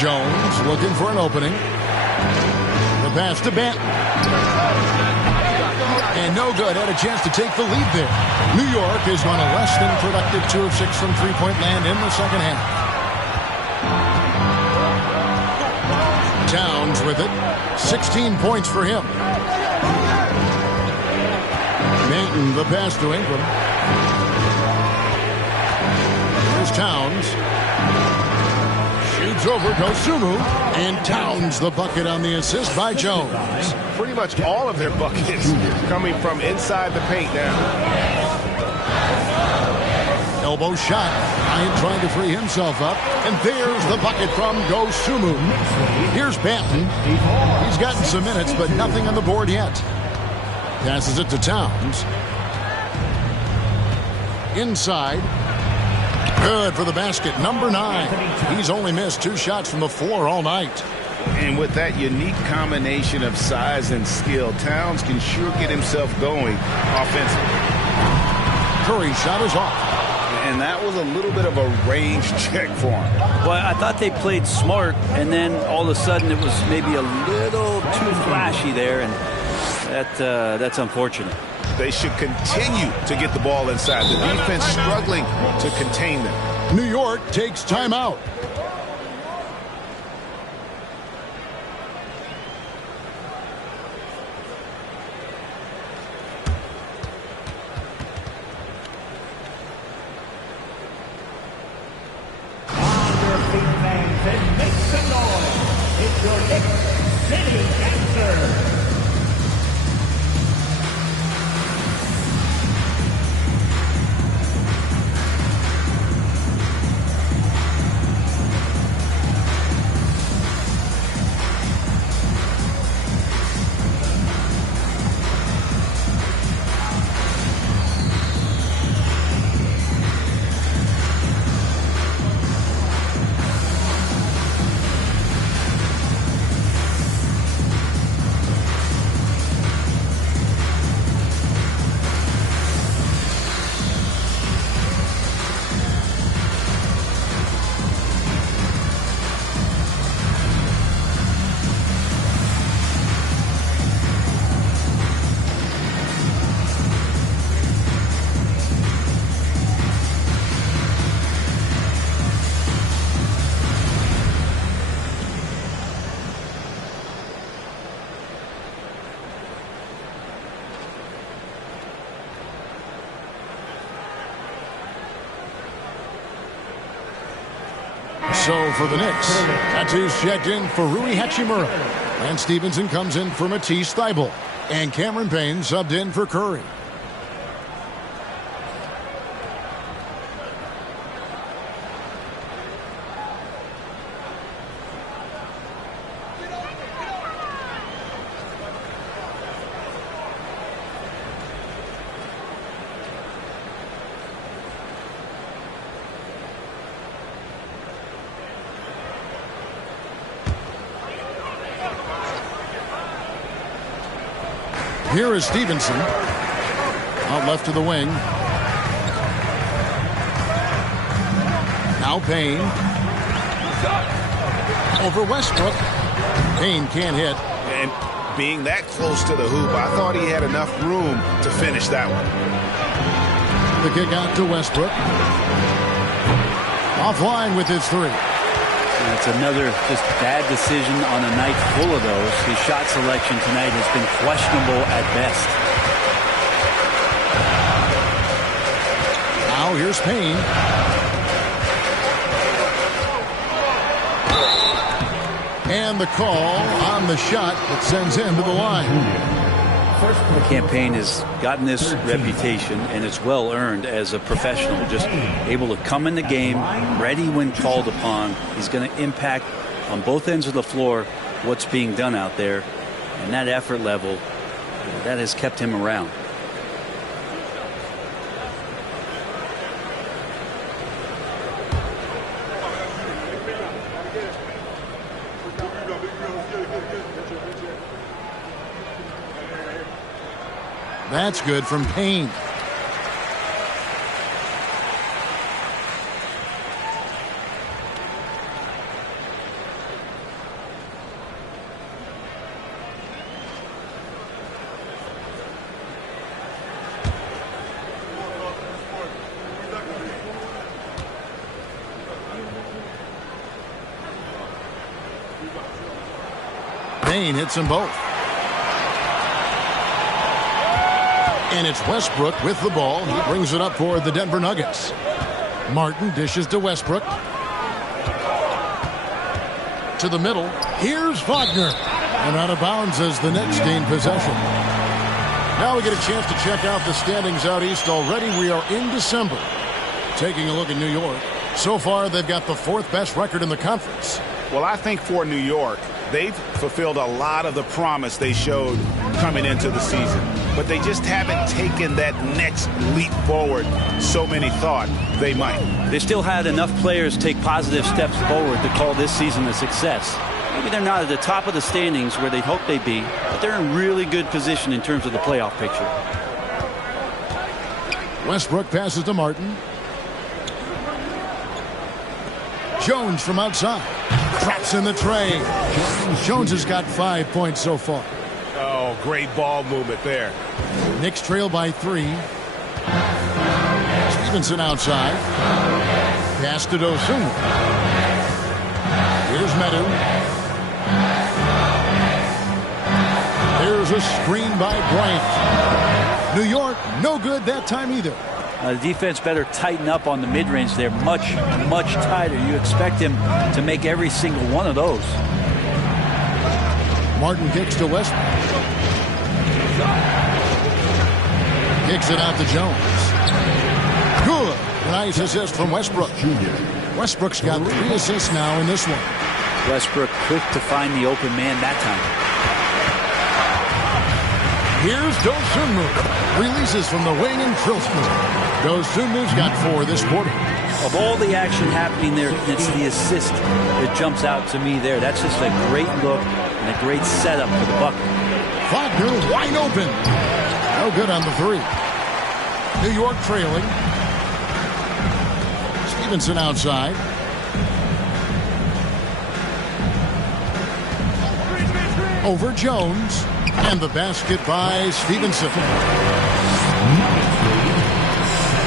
Jones looking for an opening. The pass to Banton. And no good. Had a chance to take the lead there. New York is on a less than productive 2 of 6 from three-point land in the second half. Towns with it. 16 points for him. Banton the pass to Ingram. Here's Towns. Shoots over Dosunmu, and Towns the bucket on the assist by Jones. Pretty much all of their buckets coming from inside the paint now. Elbow shot. Bryant trying to free himself up. And there's the bucket from Dosunmu. Here's Banton. He's gotten some minutes, but nothing on the board yet. Passes it to Towns. Inside. Good for the basket. Number 9. He's only missed 2 shots from the floor all night. And with that unique combination of size and skill, Towns can sure get himself going offensively. Curry's shot is off. And that was a little bit of a range check for him. Well, I thought they played smart, and then all of a sudden it was maybe a little too flashy there, and that's unfortunate. They should continue to get the ball inside. The defense struggling to contain them. New York takes timeout. And make some noise. It's your Knicks City Dancer. So for the Knicks, Tattoo's checked in for Rui Hachimura. Lance Stevenson comes in for Matisse Thybulle. And Cameron Payne subbed in for Curry. Here is Stevenson. Out left to the wing. Now Payne. Over Westbrook. Payne can't hit. And being that close to the hoop, I thought he had enough room to finish that one. The kick out to Westbrook. Offline with his 3. It's another just bad decision on a night full of those. His shot selection tonight has been questionable at best. Now here's Payne. And the call on the shot that sends him to the line. Campaign has gotten this reputation, and it's well earned as a professional, just able to come in the game ready when called upon. He's going to impact on both ends of the floor what's being done out there, and that effort level, that has kept him around. That's good from Payne. Payne hits them both. And it's Westbrook with the ball. He brings it up for the Denver Nuggets. Martin dishes to Westbrook. to the middle. Here's Wagner. And out of bounds as the Knicks gain possession. Now we get a chance to check out the standings out east already. We are in December. Taking a look at New York. So far, they've got the 4th best record in the conference. Well, I think for New York, they've fulfilled a lot of the promise they showed coming into the season. But they just haven't taken that next leap forward so many thought they might. They still had enough players take positive steps forward to call this season a success. Maybe they're not at the top of the standings where they'd hope they'd be, but they're in really good position in terms of the playoff picture. Westbrook passes to Martin. Jones from outside. Drops in the tray. Jones has got 5 points so far. Oh, great ball movement there. Knicks trail by 3. Stevenson outside. Pass to Dosunmu. Here's Medu. There's a screen by Bryant. New York, no good that time either. The defense better tighten up on the mid-range there. Much tighter. You expect him to make every single one of those. Martin kicks to Westbrook. Kicks it out to Jones. Good. Nice assist from Westbrook. Westbrook's got 3 assists now in this one. Westbrook quick to find the open man that time. Here's Dosunmu. Releases from the wing and drills through. Dosunmu's got 4 this quarter. Of all the action happening there, it's the assist that jumps out to me there. That's just a great look and a great setup for the bucket. Wagner wide open. No good on the 3. New York trailing. Stevenson outside. Over Jones. And the basket by Stevenson.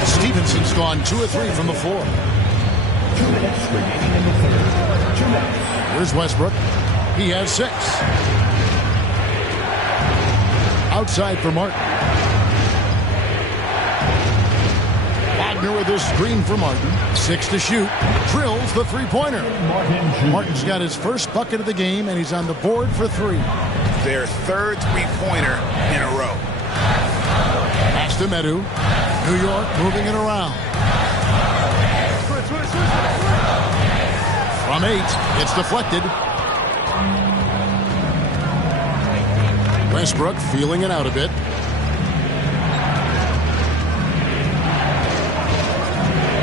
Stevenson's gone 2 of 3 from the floor. 2 minutes remaining in the third. 2 minutes. Here's Westbrook. He has 6. Outside for Martin. Wagner with his screen for Martin. 6 to shoot. Drills the 3-pointer. Martin's got his first bucket of the game, and he's on the board for 3. Their 3rd 3-pointer in a row. Pass to Medu. New York moving it around. From 8, it's deflected. Westbrook feeling it out a bit.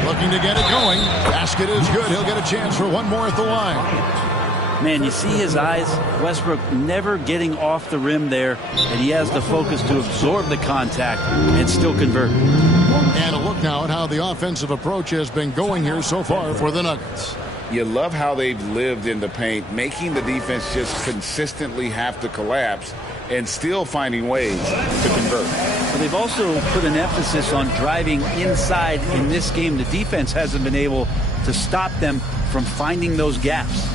Looking to get it going. Basket is good. He'll get a chance for one more at the line. Man, you see his eyes. Westbrook never getting off the rim there, and he has the focus to absorb the contact and still convert. And a look now at how the offensive approach has been going here so far for the Nuggets. You love how they've lived in the paint, making the defense just consistently have to collapse and still finding ways to convert. But they've also put an emphasis on driving inside in this game. The defense hasn't been able to stop them from finding those gaps.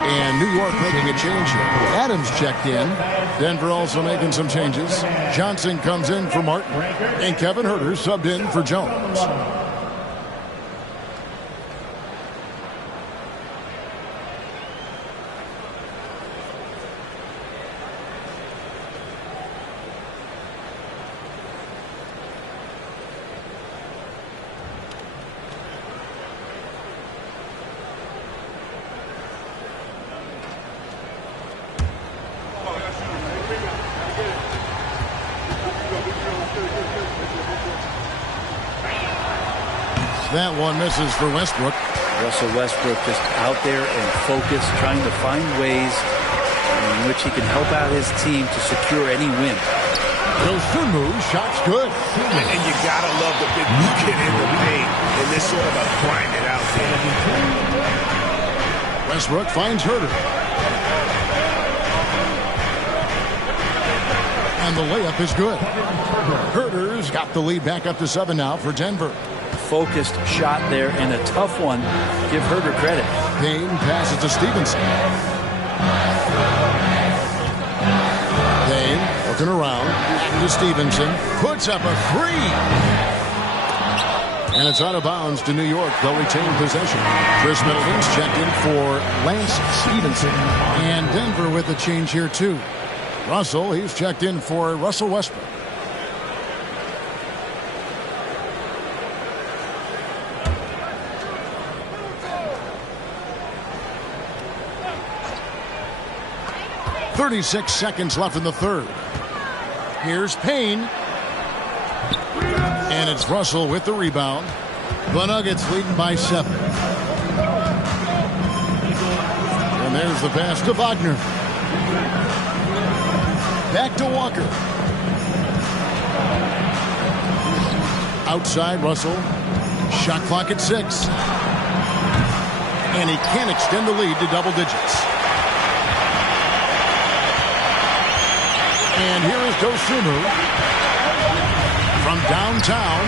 And New York making a change here. Adams checked in. Denver also making some changes. Johnson comes in for Martin. And Kevin Huerter subbed in for Jones. That one misses for Westbrook. Russell Westbrook just out there and focused, trying to find ways in which he can help out his team to secure any win. Dosunmu, shot's good. And you gotta love the big bucket in the paint in this sort of a grind it out game. Westbrook finds Herter. And the layup is good. Herter's got the lead back up to 7 now for Denver. Focused shot there and a tough one. Give Herter credit. Payne passes to Stevenson. Payne looking around. Back to Stevenson. Puts up a 3. And it's out of bounds to New York. They'll retain possession. Chris Middleton's checked in for Lance Stevenson. And Denver with a change here too. Russell, he's checked in for Russell Westbrook. .36 seconds left in the third. Here's Payne. And it's Russell with the rebound. The Nuggets leading by 7. And there's the pass to Wagner. Back to Walker. Outside Russell. Shot clock at 6. And he can't extend the lead to double digits. And here is Dosunmu from downtown.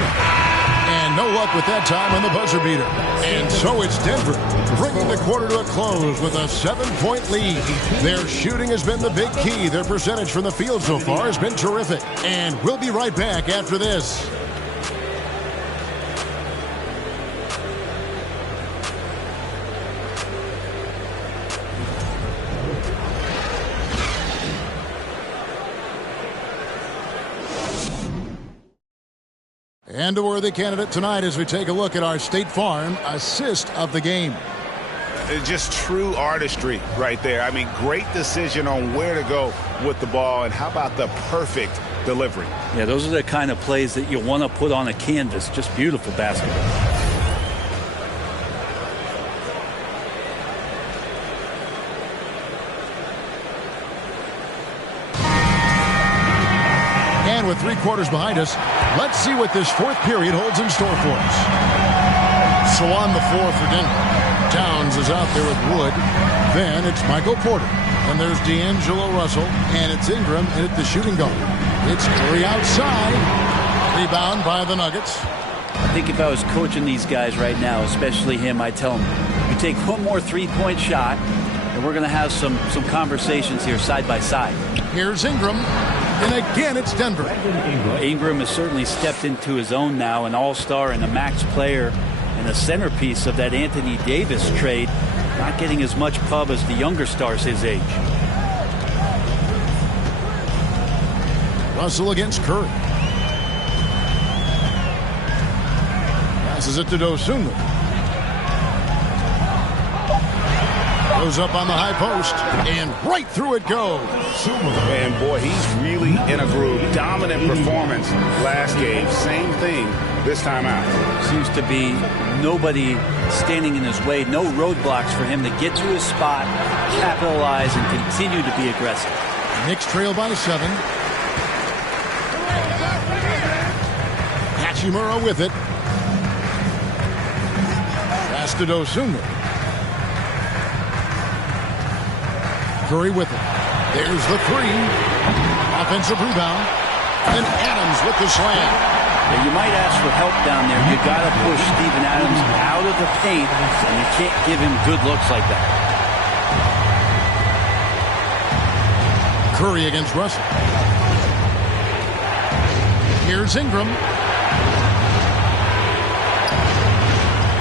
And no luck with that time on the buzzer beater. And so it's Denver bringing the quarter to a close with a 7-point lead. Their shooting has been the big key. Their percentage from the field so far has been terrific. And we'll be right back after this. And a worthy candidate tonight as we take a look at our State Farm assist of the game. It's just true artistry right there. I mean, great decision on where to go with the ball, and how about the perfect delivery? Yeah, those are the kind of plays that you want to put on a canvas. Just beautiful basketball. And with 3 quarters behind us, let's see what this fourth period holds in store for us. So on the floor for Denver, Towns is out there with Wood. Then it's Michael Porter. And there's D'Angelo Russell. And it's Ingram in at the shooting guard. It's Curry outside. Rebound by the Nuggets. I think if I was coaching these guys right now, especially him, I'd tell him, you take one more three-point shot, and we're going to have some conversations here side by side. Here's Ingram. And again, it's Denver. Ingram has certainly stepped into his own now, an all-star and a max player and a centerpiece of that Anthony Davis trade, not getting as much pub as the younger stars his age. Russell against Curry. Passes it to Dosunmu. Goes up on the high post, and right through it goes. And boy, he's really in a groove. Dominant performance last game. Same thing this time out. Seems to be nobody standing in his way. No roadblocks for him to get to his spot, capitalize, and continue to be aggressive. Knicks trail by 7. Hachimura with it. Pass to Dosunmu. Curry with it. There's the 3. Offensive rebound. And Adams with the slam. Yeah, you might ask for help down there. You got to push Steven Adams out of the paint, and you can't give him good looks like that. Curry against Russell. Here's Ingram.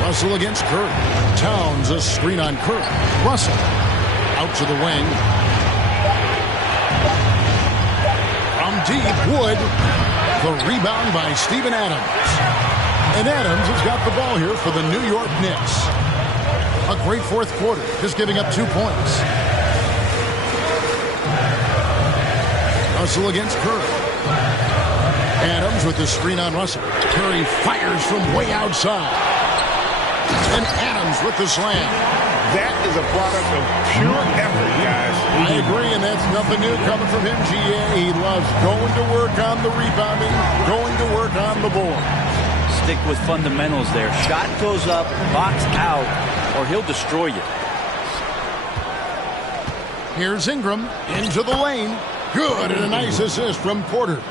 Russell against Curry. Towns a screen on Curry. Russell out to the wing. From deep, Wood. The rebound by Steven Adams. And Adams has got the ball here for the New York Knicks. A great fourth quarter, just giving up 2 points. Russell against Curry. Adams with the screen on Russell. Curry fires from way outside. And Adams with the slam. That is a product of pure effort, guys. I agree, and that's nothing new coming from him, GA. He loves going to work on the rebounding, going to work on the board. Stick with fundamentals there. Shot goes up, box out, or he'll destroy you. Here's Ingram into the lane. Good, and a nice assist from Porter.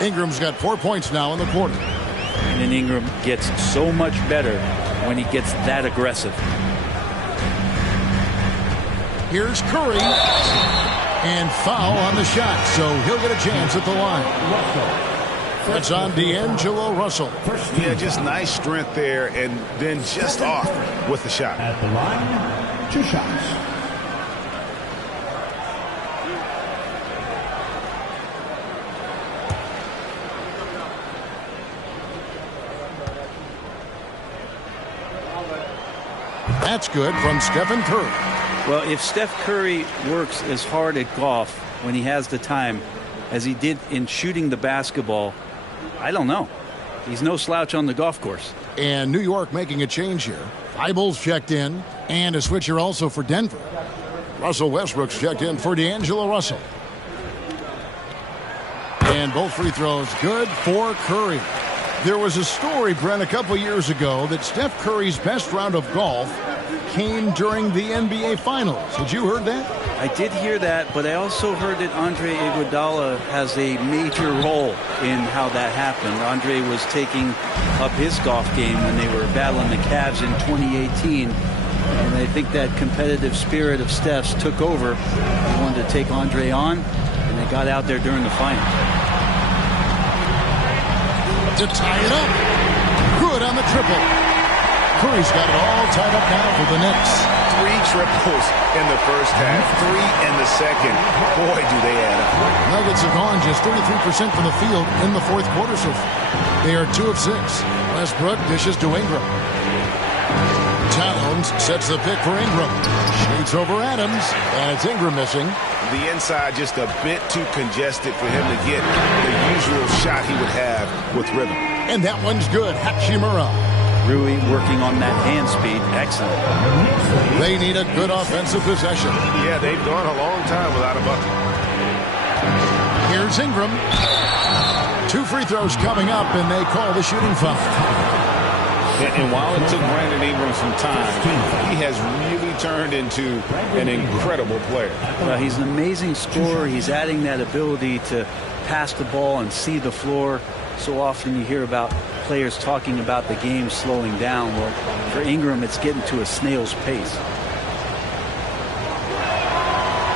Ingram's got 4 points now in the quarter. And then Ingram gets so much better when he gets that aggressive. Here's Curry. And foul on the shot, so he'll get a chance at the line. That's on D'Angelo Russell. Yeah, just nice strength there, and then just off with the shot. At the line, 2 shots. That's good from Stephen Curry. Well, if Steph Curry works as hard at golf when he has the time as he did in shooting the basketball, I don't know. He's no slouch on the golf course. And New York making a change here. Thibault's checked in, and a switcher also for Denver. Russell Westbrook's checked in for D'Angelo Russell. And both free throws good for Curry. There was a story, Brent, a couple years ago that Steph Curry's best round of golf came during the NBA Finals. Had you heard that? I did hear that, but I also heard that Andre Iguodala has a major role in how that happened. Andre was taking up his golf game when they were battling the Cavs in 2018. And I think that competitive spirit of Steph's took over. He wanted to take Andre on, and they got out there during the finals. To tie it up. Good on the triple. Curry's got it all tied up now for the Knicks. 3 triples in the first half, 3 in the second. Boy, do they add up. Nuggets have gone just 33% from the field in the fourth quarter so far. They are 2 of 6. Westbrook dishes to Ingram. Towns sets the pick for Ingram. Shoots over Adams, and it's Ingram missing. The inside just a bit too congested for him to get the usual shot he would have with rhythm. And that one's good. Hachimura. Rui working on that hand speed. Excellent. They need a good offensive possession. Yeah, they've gone a long time without a bucket. Here's Ingram. 2 free throws coming up, and they call the shooting foul. And while it took Brandon Ingram some time, he has really turned into an incredible player. Well, he's an amazing scorer. He's adding that ability to pass the ball and see the floor. So often you hear about players talking about the game slowing down. Well, for Ingram, it's getting to a snail's pace.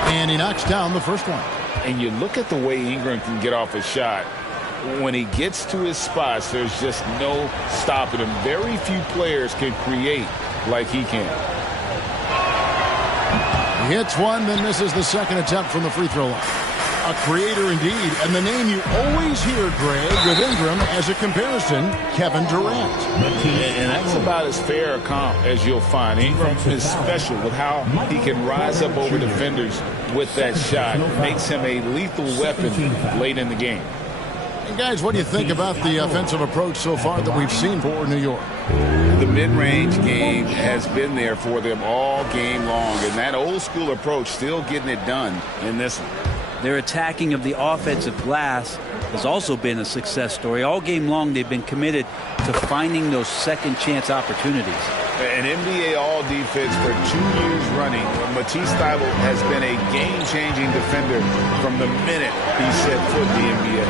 And he knocks down the first one. And you look at the way Ingram can get off a shot. When he gets to his spots, there's just no stopping him. Very few players can create like he can. He hits one, then misses the second attempt from the free throw line. A creator indeed, and the name you always hear, Greg, with Ingram as a comparison, Kevin Durant. And that's about as fair a comp as you'll find. Ingram is special with how he can rise up over defenders with that shot. Makes him a lethal weapon late in the game. And guys, what do you think about the offensive approach so far that we've seen for New York? The mid-range game has been there for them all game long, and that old-school approach still getting it done in this one. Their attacking of the offensive glass has also been a success story. All game long, they've been committed to finding those second-chance opportunities. An NBA All-Defense for 2 years running. Matisse Thybulle has been a game-changing defender from the minute he set foot in the NBA.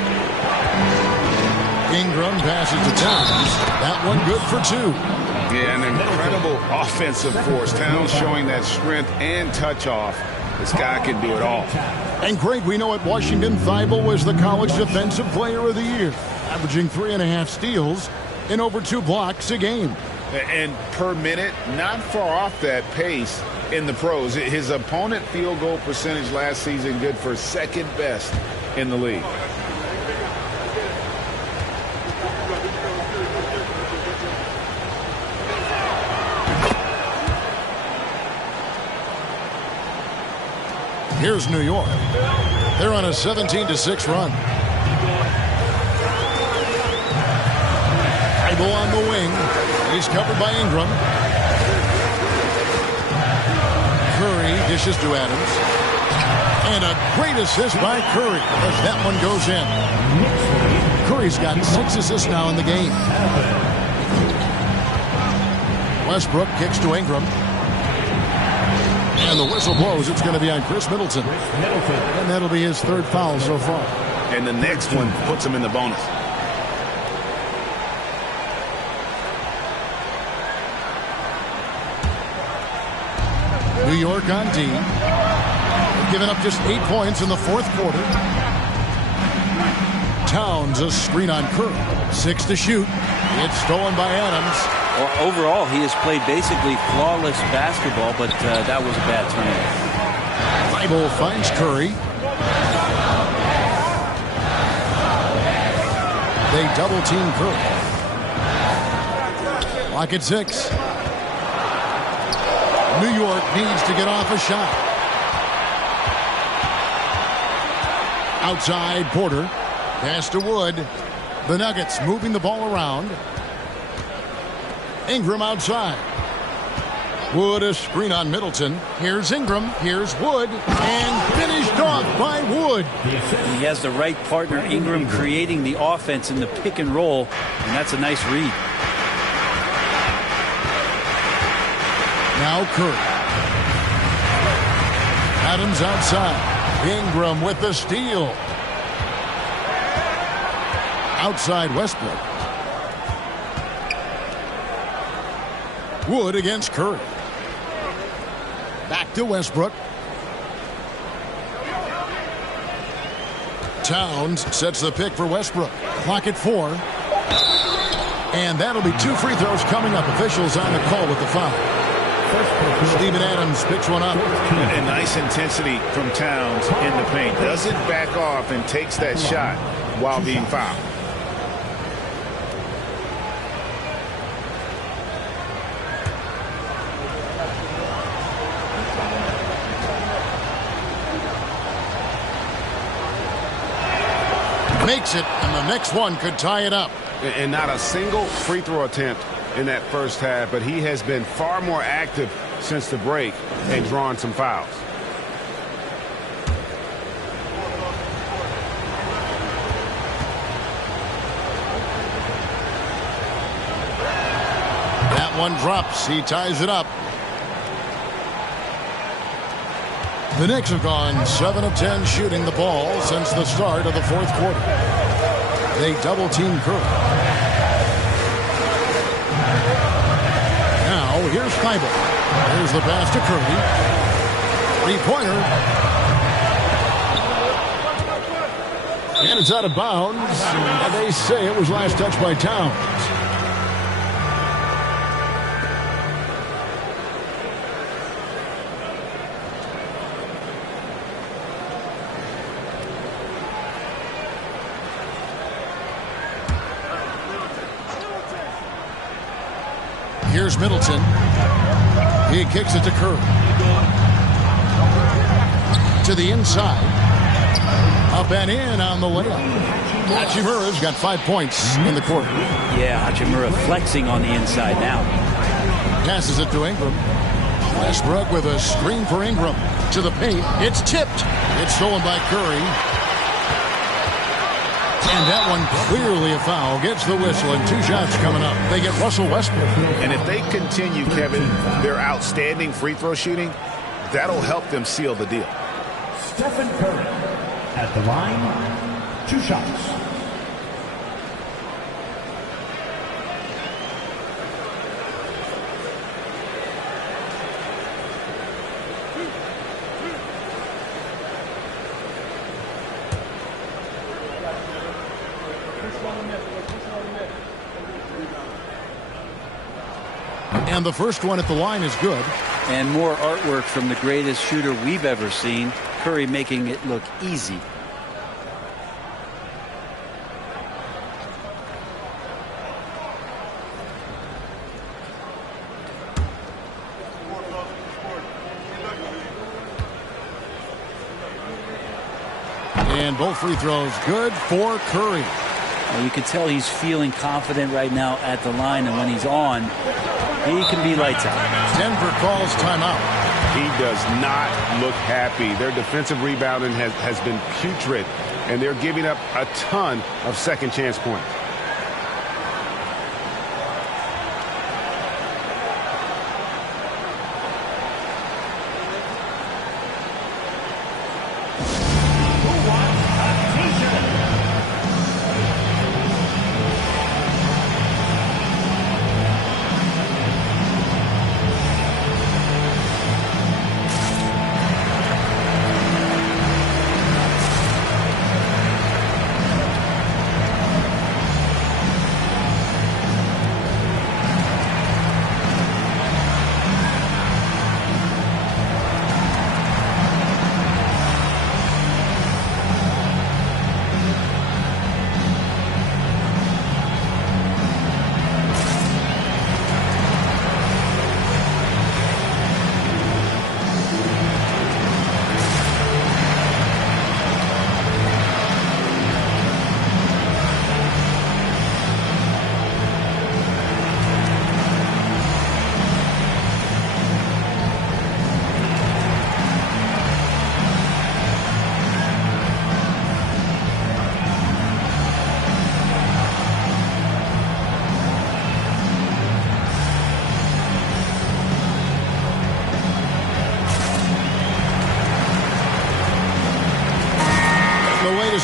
Ingram passes to Towns. That one good for 2. Yeah, an incredible offensive force. Towns showing that strength and touch off. This guy can do it all. And Greg, we know at Washington, Thybulle was the college defensive player of the year, averaging 3.5 steals and over 2 blocks a game. And per minute, not far off that pace in the pros. His opponent field goal percentage last season good for second best in the league. Here's New York. They're on a 17-6 run. Thybulle on the wing. He's covered by Ingram. Dishes to Adams. And a great assist by Curry as that one goes in. Curry's got 6 assists now in the game. Westbrook kicks to Ingram. And the whistle blows. It's going to be on Chris Middleton. And that'll be his 3rd foul so far. And the next one puts him in the bonus. New York on D. They've given up just 8 points in the 4th quarter. Towns a screen on Curry. 6 to shoot. It's stolen by Adams. Well, overall, he has played basically flawless basketball, but that was a bad turnover. Thibault finds Curry. They double team Curry. Lock at 6. New York needs to get off a shot. Outside Porter. Pass to Wood. The Nuggets moving the ball around. Ingram outside. Wood a screen on Middleton. Here's Ingram. Here's Wood. And finished off by Wood. He has the right partner, Ingram, creating the offense in the pick and roll. And that's a nice read. Now Curry. Adams outside. Ingram with the steal. Outside Westbrook. Wood against Curry. Back to Westbrook. Towns sets the pick for Westbrook. Clock at 4. And that'll be 2 free throws coming up. Officials on the call with the foul. Steven Adams picks one up. And nice intensity from Towns in the paint. Doesn't back off and takes that shot while being fouled. Makes it, and the next one could tie it up. And not a single free throw attempt in that first half, but he has been far more active since the break and drawn some fouls. That one drops. He ties it up. The Knicks have gone 7 of 10 shooting the ball since the start of the 4th quarter. They double-team Curry. Now, here's Thibault. Here's the pass to Curry. 3-pointer. And it's out of bounds. And they say it was last touched by Towns. Here's Middleton. He kicks it to Curry. To the inside. Up and in on the layup. Hachimura's got 5 points in the quarter. Yeah, Hachimura flexing on the inside now. Passes it to Ingram. Westbrook with a screen for Ingram. To the paint. It's tipped. It's stolen by Curry. And that one clearly a foul. Gets the whistle, and 2 shots coming up. They get Russell Westbrook. And if they continue, Kevin, their outstanding free throw shooting, that'll help them seal the deal. Stephen Curry at the line, 2 shots. And the first one at the line is good. And more artwork from the greatest shooter we've ever seen. Curry making it look easy. And both free throws good for Curry. Well, you can tell he's feeling confident right now at the line, and when he's on, he can be lights out. Denver calls timeout. He does not look happy. Their defensive rebounding has been putrid, and they're giving up a ton of second chance points.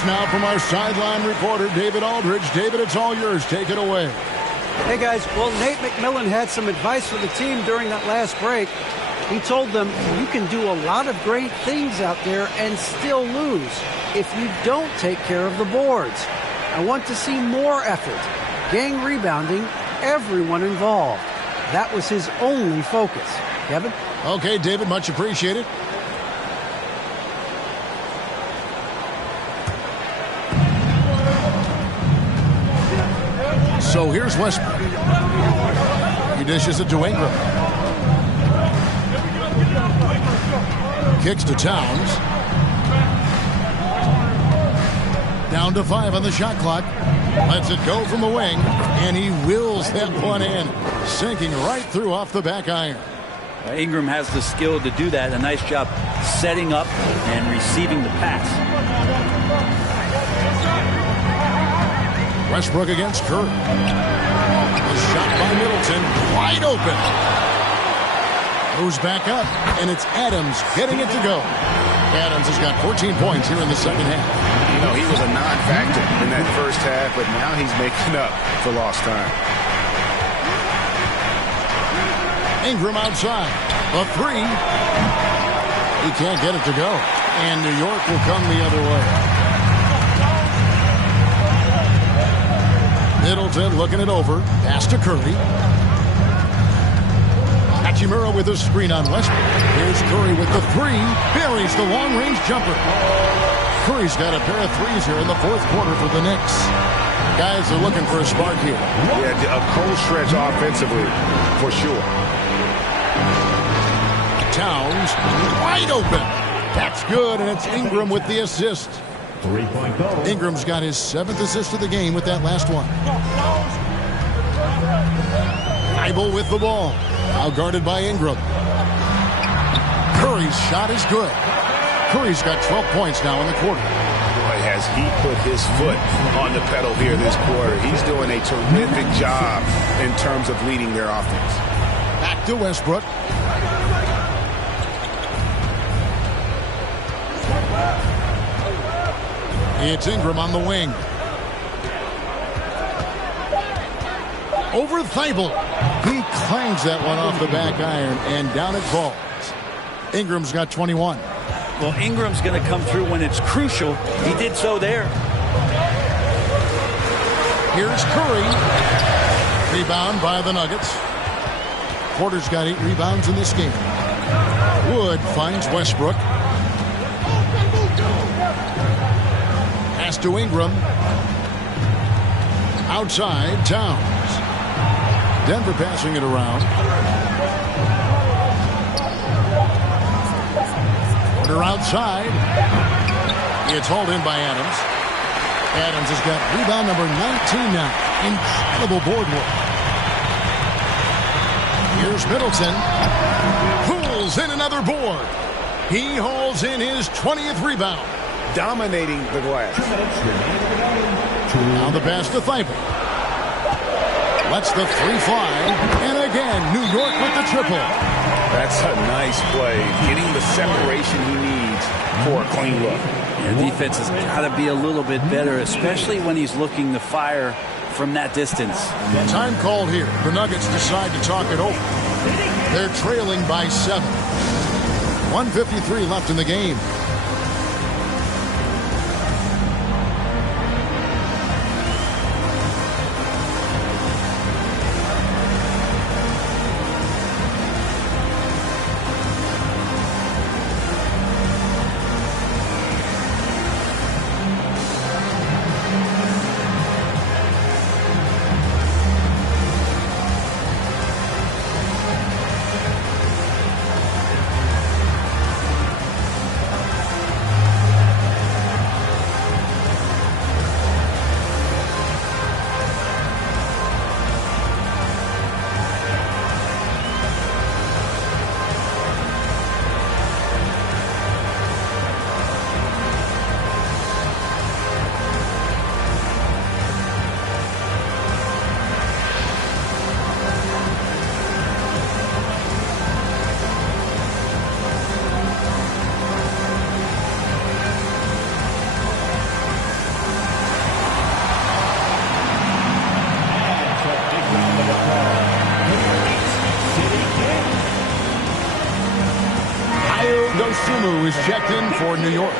Now from our sideline reporter, David Aldridge. David, it's all yours. Take it away. Hey, guys. Well, Nate McMillan had some advice for the team during that last break. He told them, you can do a lot of great things out there and still lose if you don't take care of the boards. I want to see more effort, gang rebounding, everyone involved. That was his only focus. Kevin? Okay, David, much appreciated. So here's Westbrook. He dishes it to Ingram. Kicks to Towns. Down to 5 on the shot clock. Lets it go from the wing, and he wills that one in, sinking right through off the back iron. Ingram has the skill to do that. A nice job setting up and receiving the pass. Westbrook against Curry. The shot by Middleton, wide open. Moves back up, and it's Adams getting it to go. Adams has got 14 points here in the second half. You know, he was a non-factor in that first half, but now he's making up for lost time. Ingram outside. A three. He can't get it to go. And New York will come the other way. Middleton looking it over. Pass to Curry. Hachimura with a screen on Westbrook. Here's Curry with the three. Buries the long-range jumper. Curry's got a pair of threes here in the fourth quarter for the Knicks. Guys are looking for a spark here. Yeah, a cold stretch offensively, for sure. Towns wide open. That's good, and it's Ingram with the assist. 3-point goal. Ingram's got his 7th assist of the game with that last one. Thibault with the ball. Now guarded by Ingram. Curry's shot is good. Curry's got 12 points now in the quarter. Boy, has he put his foot on the pedal here this quarter. He's doing a terrific job in terms of leading their offense. Back to Westbrook. It's Ingram on the wing. Over Thibault. He clangs that one off the back iron, and down it falls. Ingram's got 21. Well, Ingram's going to come through when it's crucial. He did so there. Here's Curry. Rebound by the Nuggets. Porter's got 8 rebounds in this game. Wood finds Westbrook. Pass to Ingram. Outside, Towns. Denver passing it around. Porter outside. It's hauled in by Adams. Adams has got rebound number 19 now. Incredible board work. Here's Middleton. Pulls in another board. He holds in his 20th rebound. Dominating the glass. Now the pass to Thibault. Lets the three fly. And again, New York with the triple. That's a nice play. Getting the separation he needs for a clean look. Yeah, defense has got to be a little bit better, especially when he's looking to fire from that distance. Time called here. The Nuggets decide to talk it over. They're trailing by 7. 1:53 left in the game. Sumu is checked in for New York.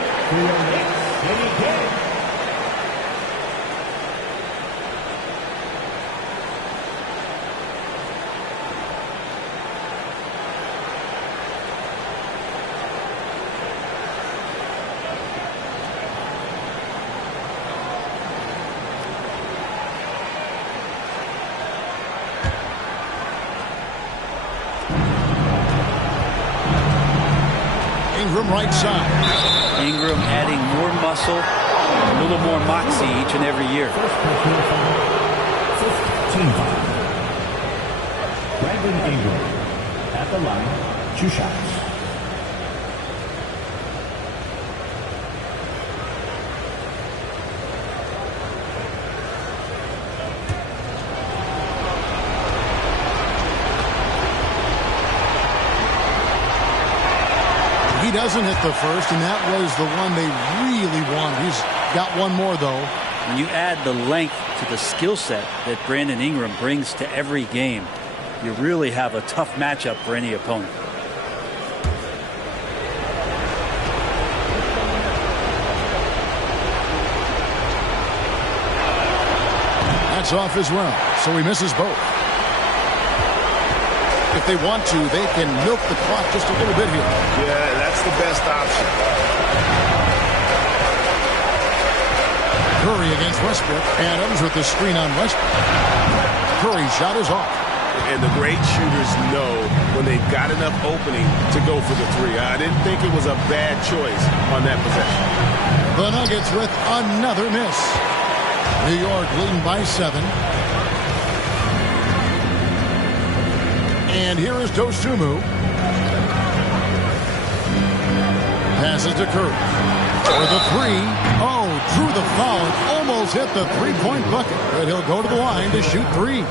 Ingram right side. Ingram adding more muscle, a little more moxie each and every year. Team foul. Brandon Ingram at the line, 2 shots. He doesn't hit the first, and that was the one they really wanted. He's got one more, though. When you add the length to the skill set that Brandon Ingram brings to every game, you really have a tough matchup for any opponent. That's off as well, so he misses both. If they want to, they can milk the clock just a little bit here. Yeah, that's the best option. Curry against Westbrook. Adams with the screen on Westbrook. Curry's shot is off. And the great shooters know when they've got enough opening to go for the three. I didn't think it was a bad choice on that possession. The Nuggets with another miss. New York leading by 7. And here is Dosunmu. Passes to Curry. For the 3. Oh, drew the foul and almost hit the three-point bucket. But he'll go to the line to shoot 3.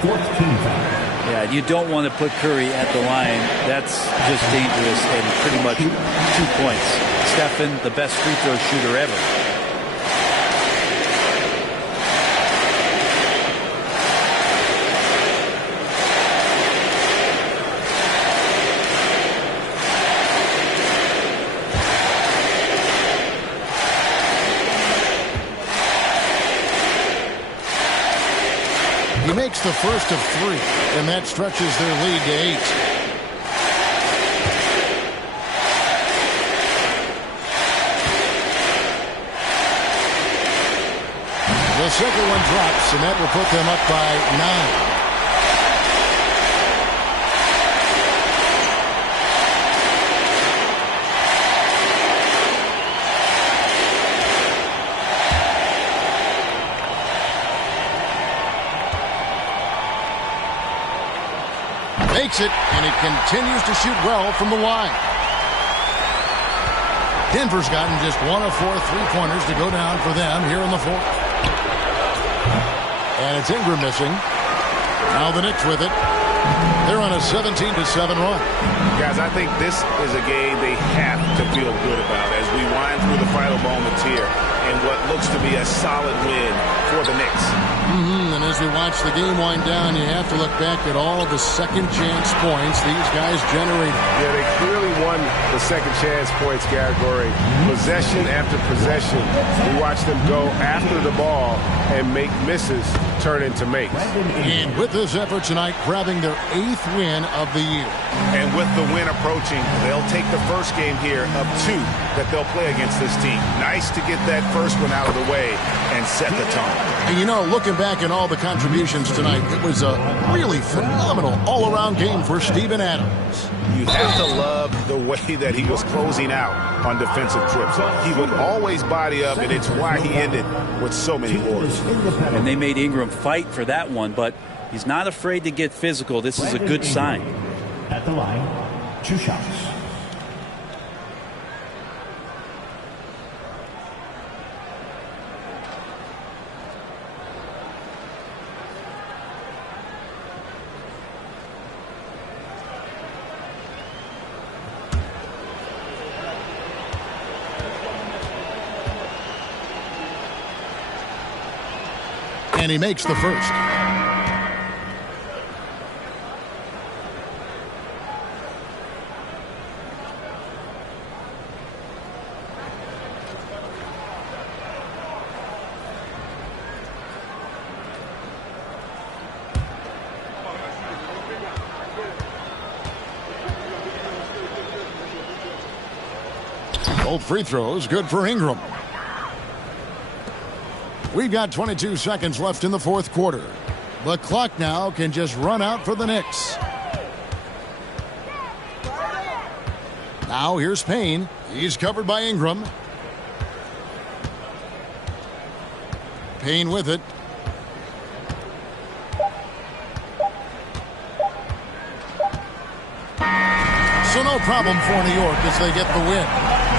14 foul. Yeah, you don't want to put Curry at the line. That's just dangerous and pretty much 2 points. Stephen, the best free throw shooter ever. He makes the first of 3, and that stretches their lead to 8. The second one drops, and that will put them up by 9. Makes it, and it continues to shoot well from the line. Denver's gotten just 1 of 4 3-pointers to go down for them here in the fourth. And it's Ingram missing. Now the Knicks with it. They're on a 17-7 run. Guys, I think this is a game they have to feel good about as we wind through the final moments here and what looks to be a solid win for the Knicks. And as we watch the game wind down, you have to look back at all the second chance points these guys generated. Yeah, they clearly won the second chance points category. Possession after possession. We watch them go after the ball and make misses turn into makes. And with this effort tonight, grabbing their 8th win of the year. And with the win approaching, they'll take the first game here of 2 that they'll play against this team. Nice to get that first one out of the way and set the tone. And you know, looking back at all the contributions tonight, it was a really phenomenal all-around game for Steven Adams. You have to love the way that he was closing out on defensive trips. He would always body up, and it's why he ended with so many boards. And they made Ingram fight for that one, but he's not afraid to get physical. This is a good sign. At the line, 2 shots. And he makes the first. Both free throws good for Ingram. We've got 22 seconds left in the fourth quarter. The clock now can just run out for the Knicks. Now here's Payne. He's covered by Ingram. Payne with it. So no problem for New York as they get the win.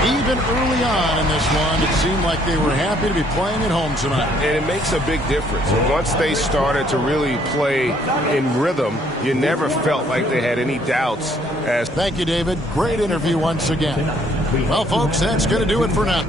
Even early on in this one, it seemed like they were happy to be playing at home tonight. And it makes a big difference. And once they started to really play in rhythm, you never felt like they had any doubts. Thank you, David. Great interview once again. Well, folks, that's going to do it for now.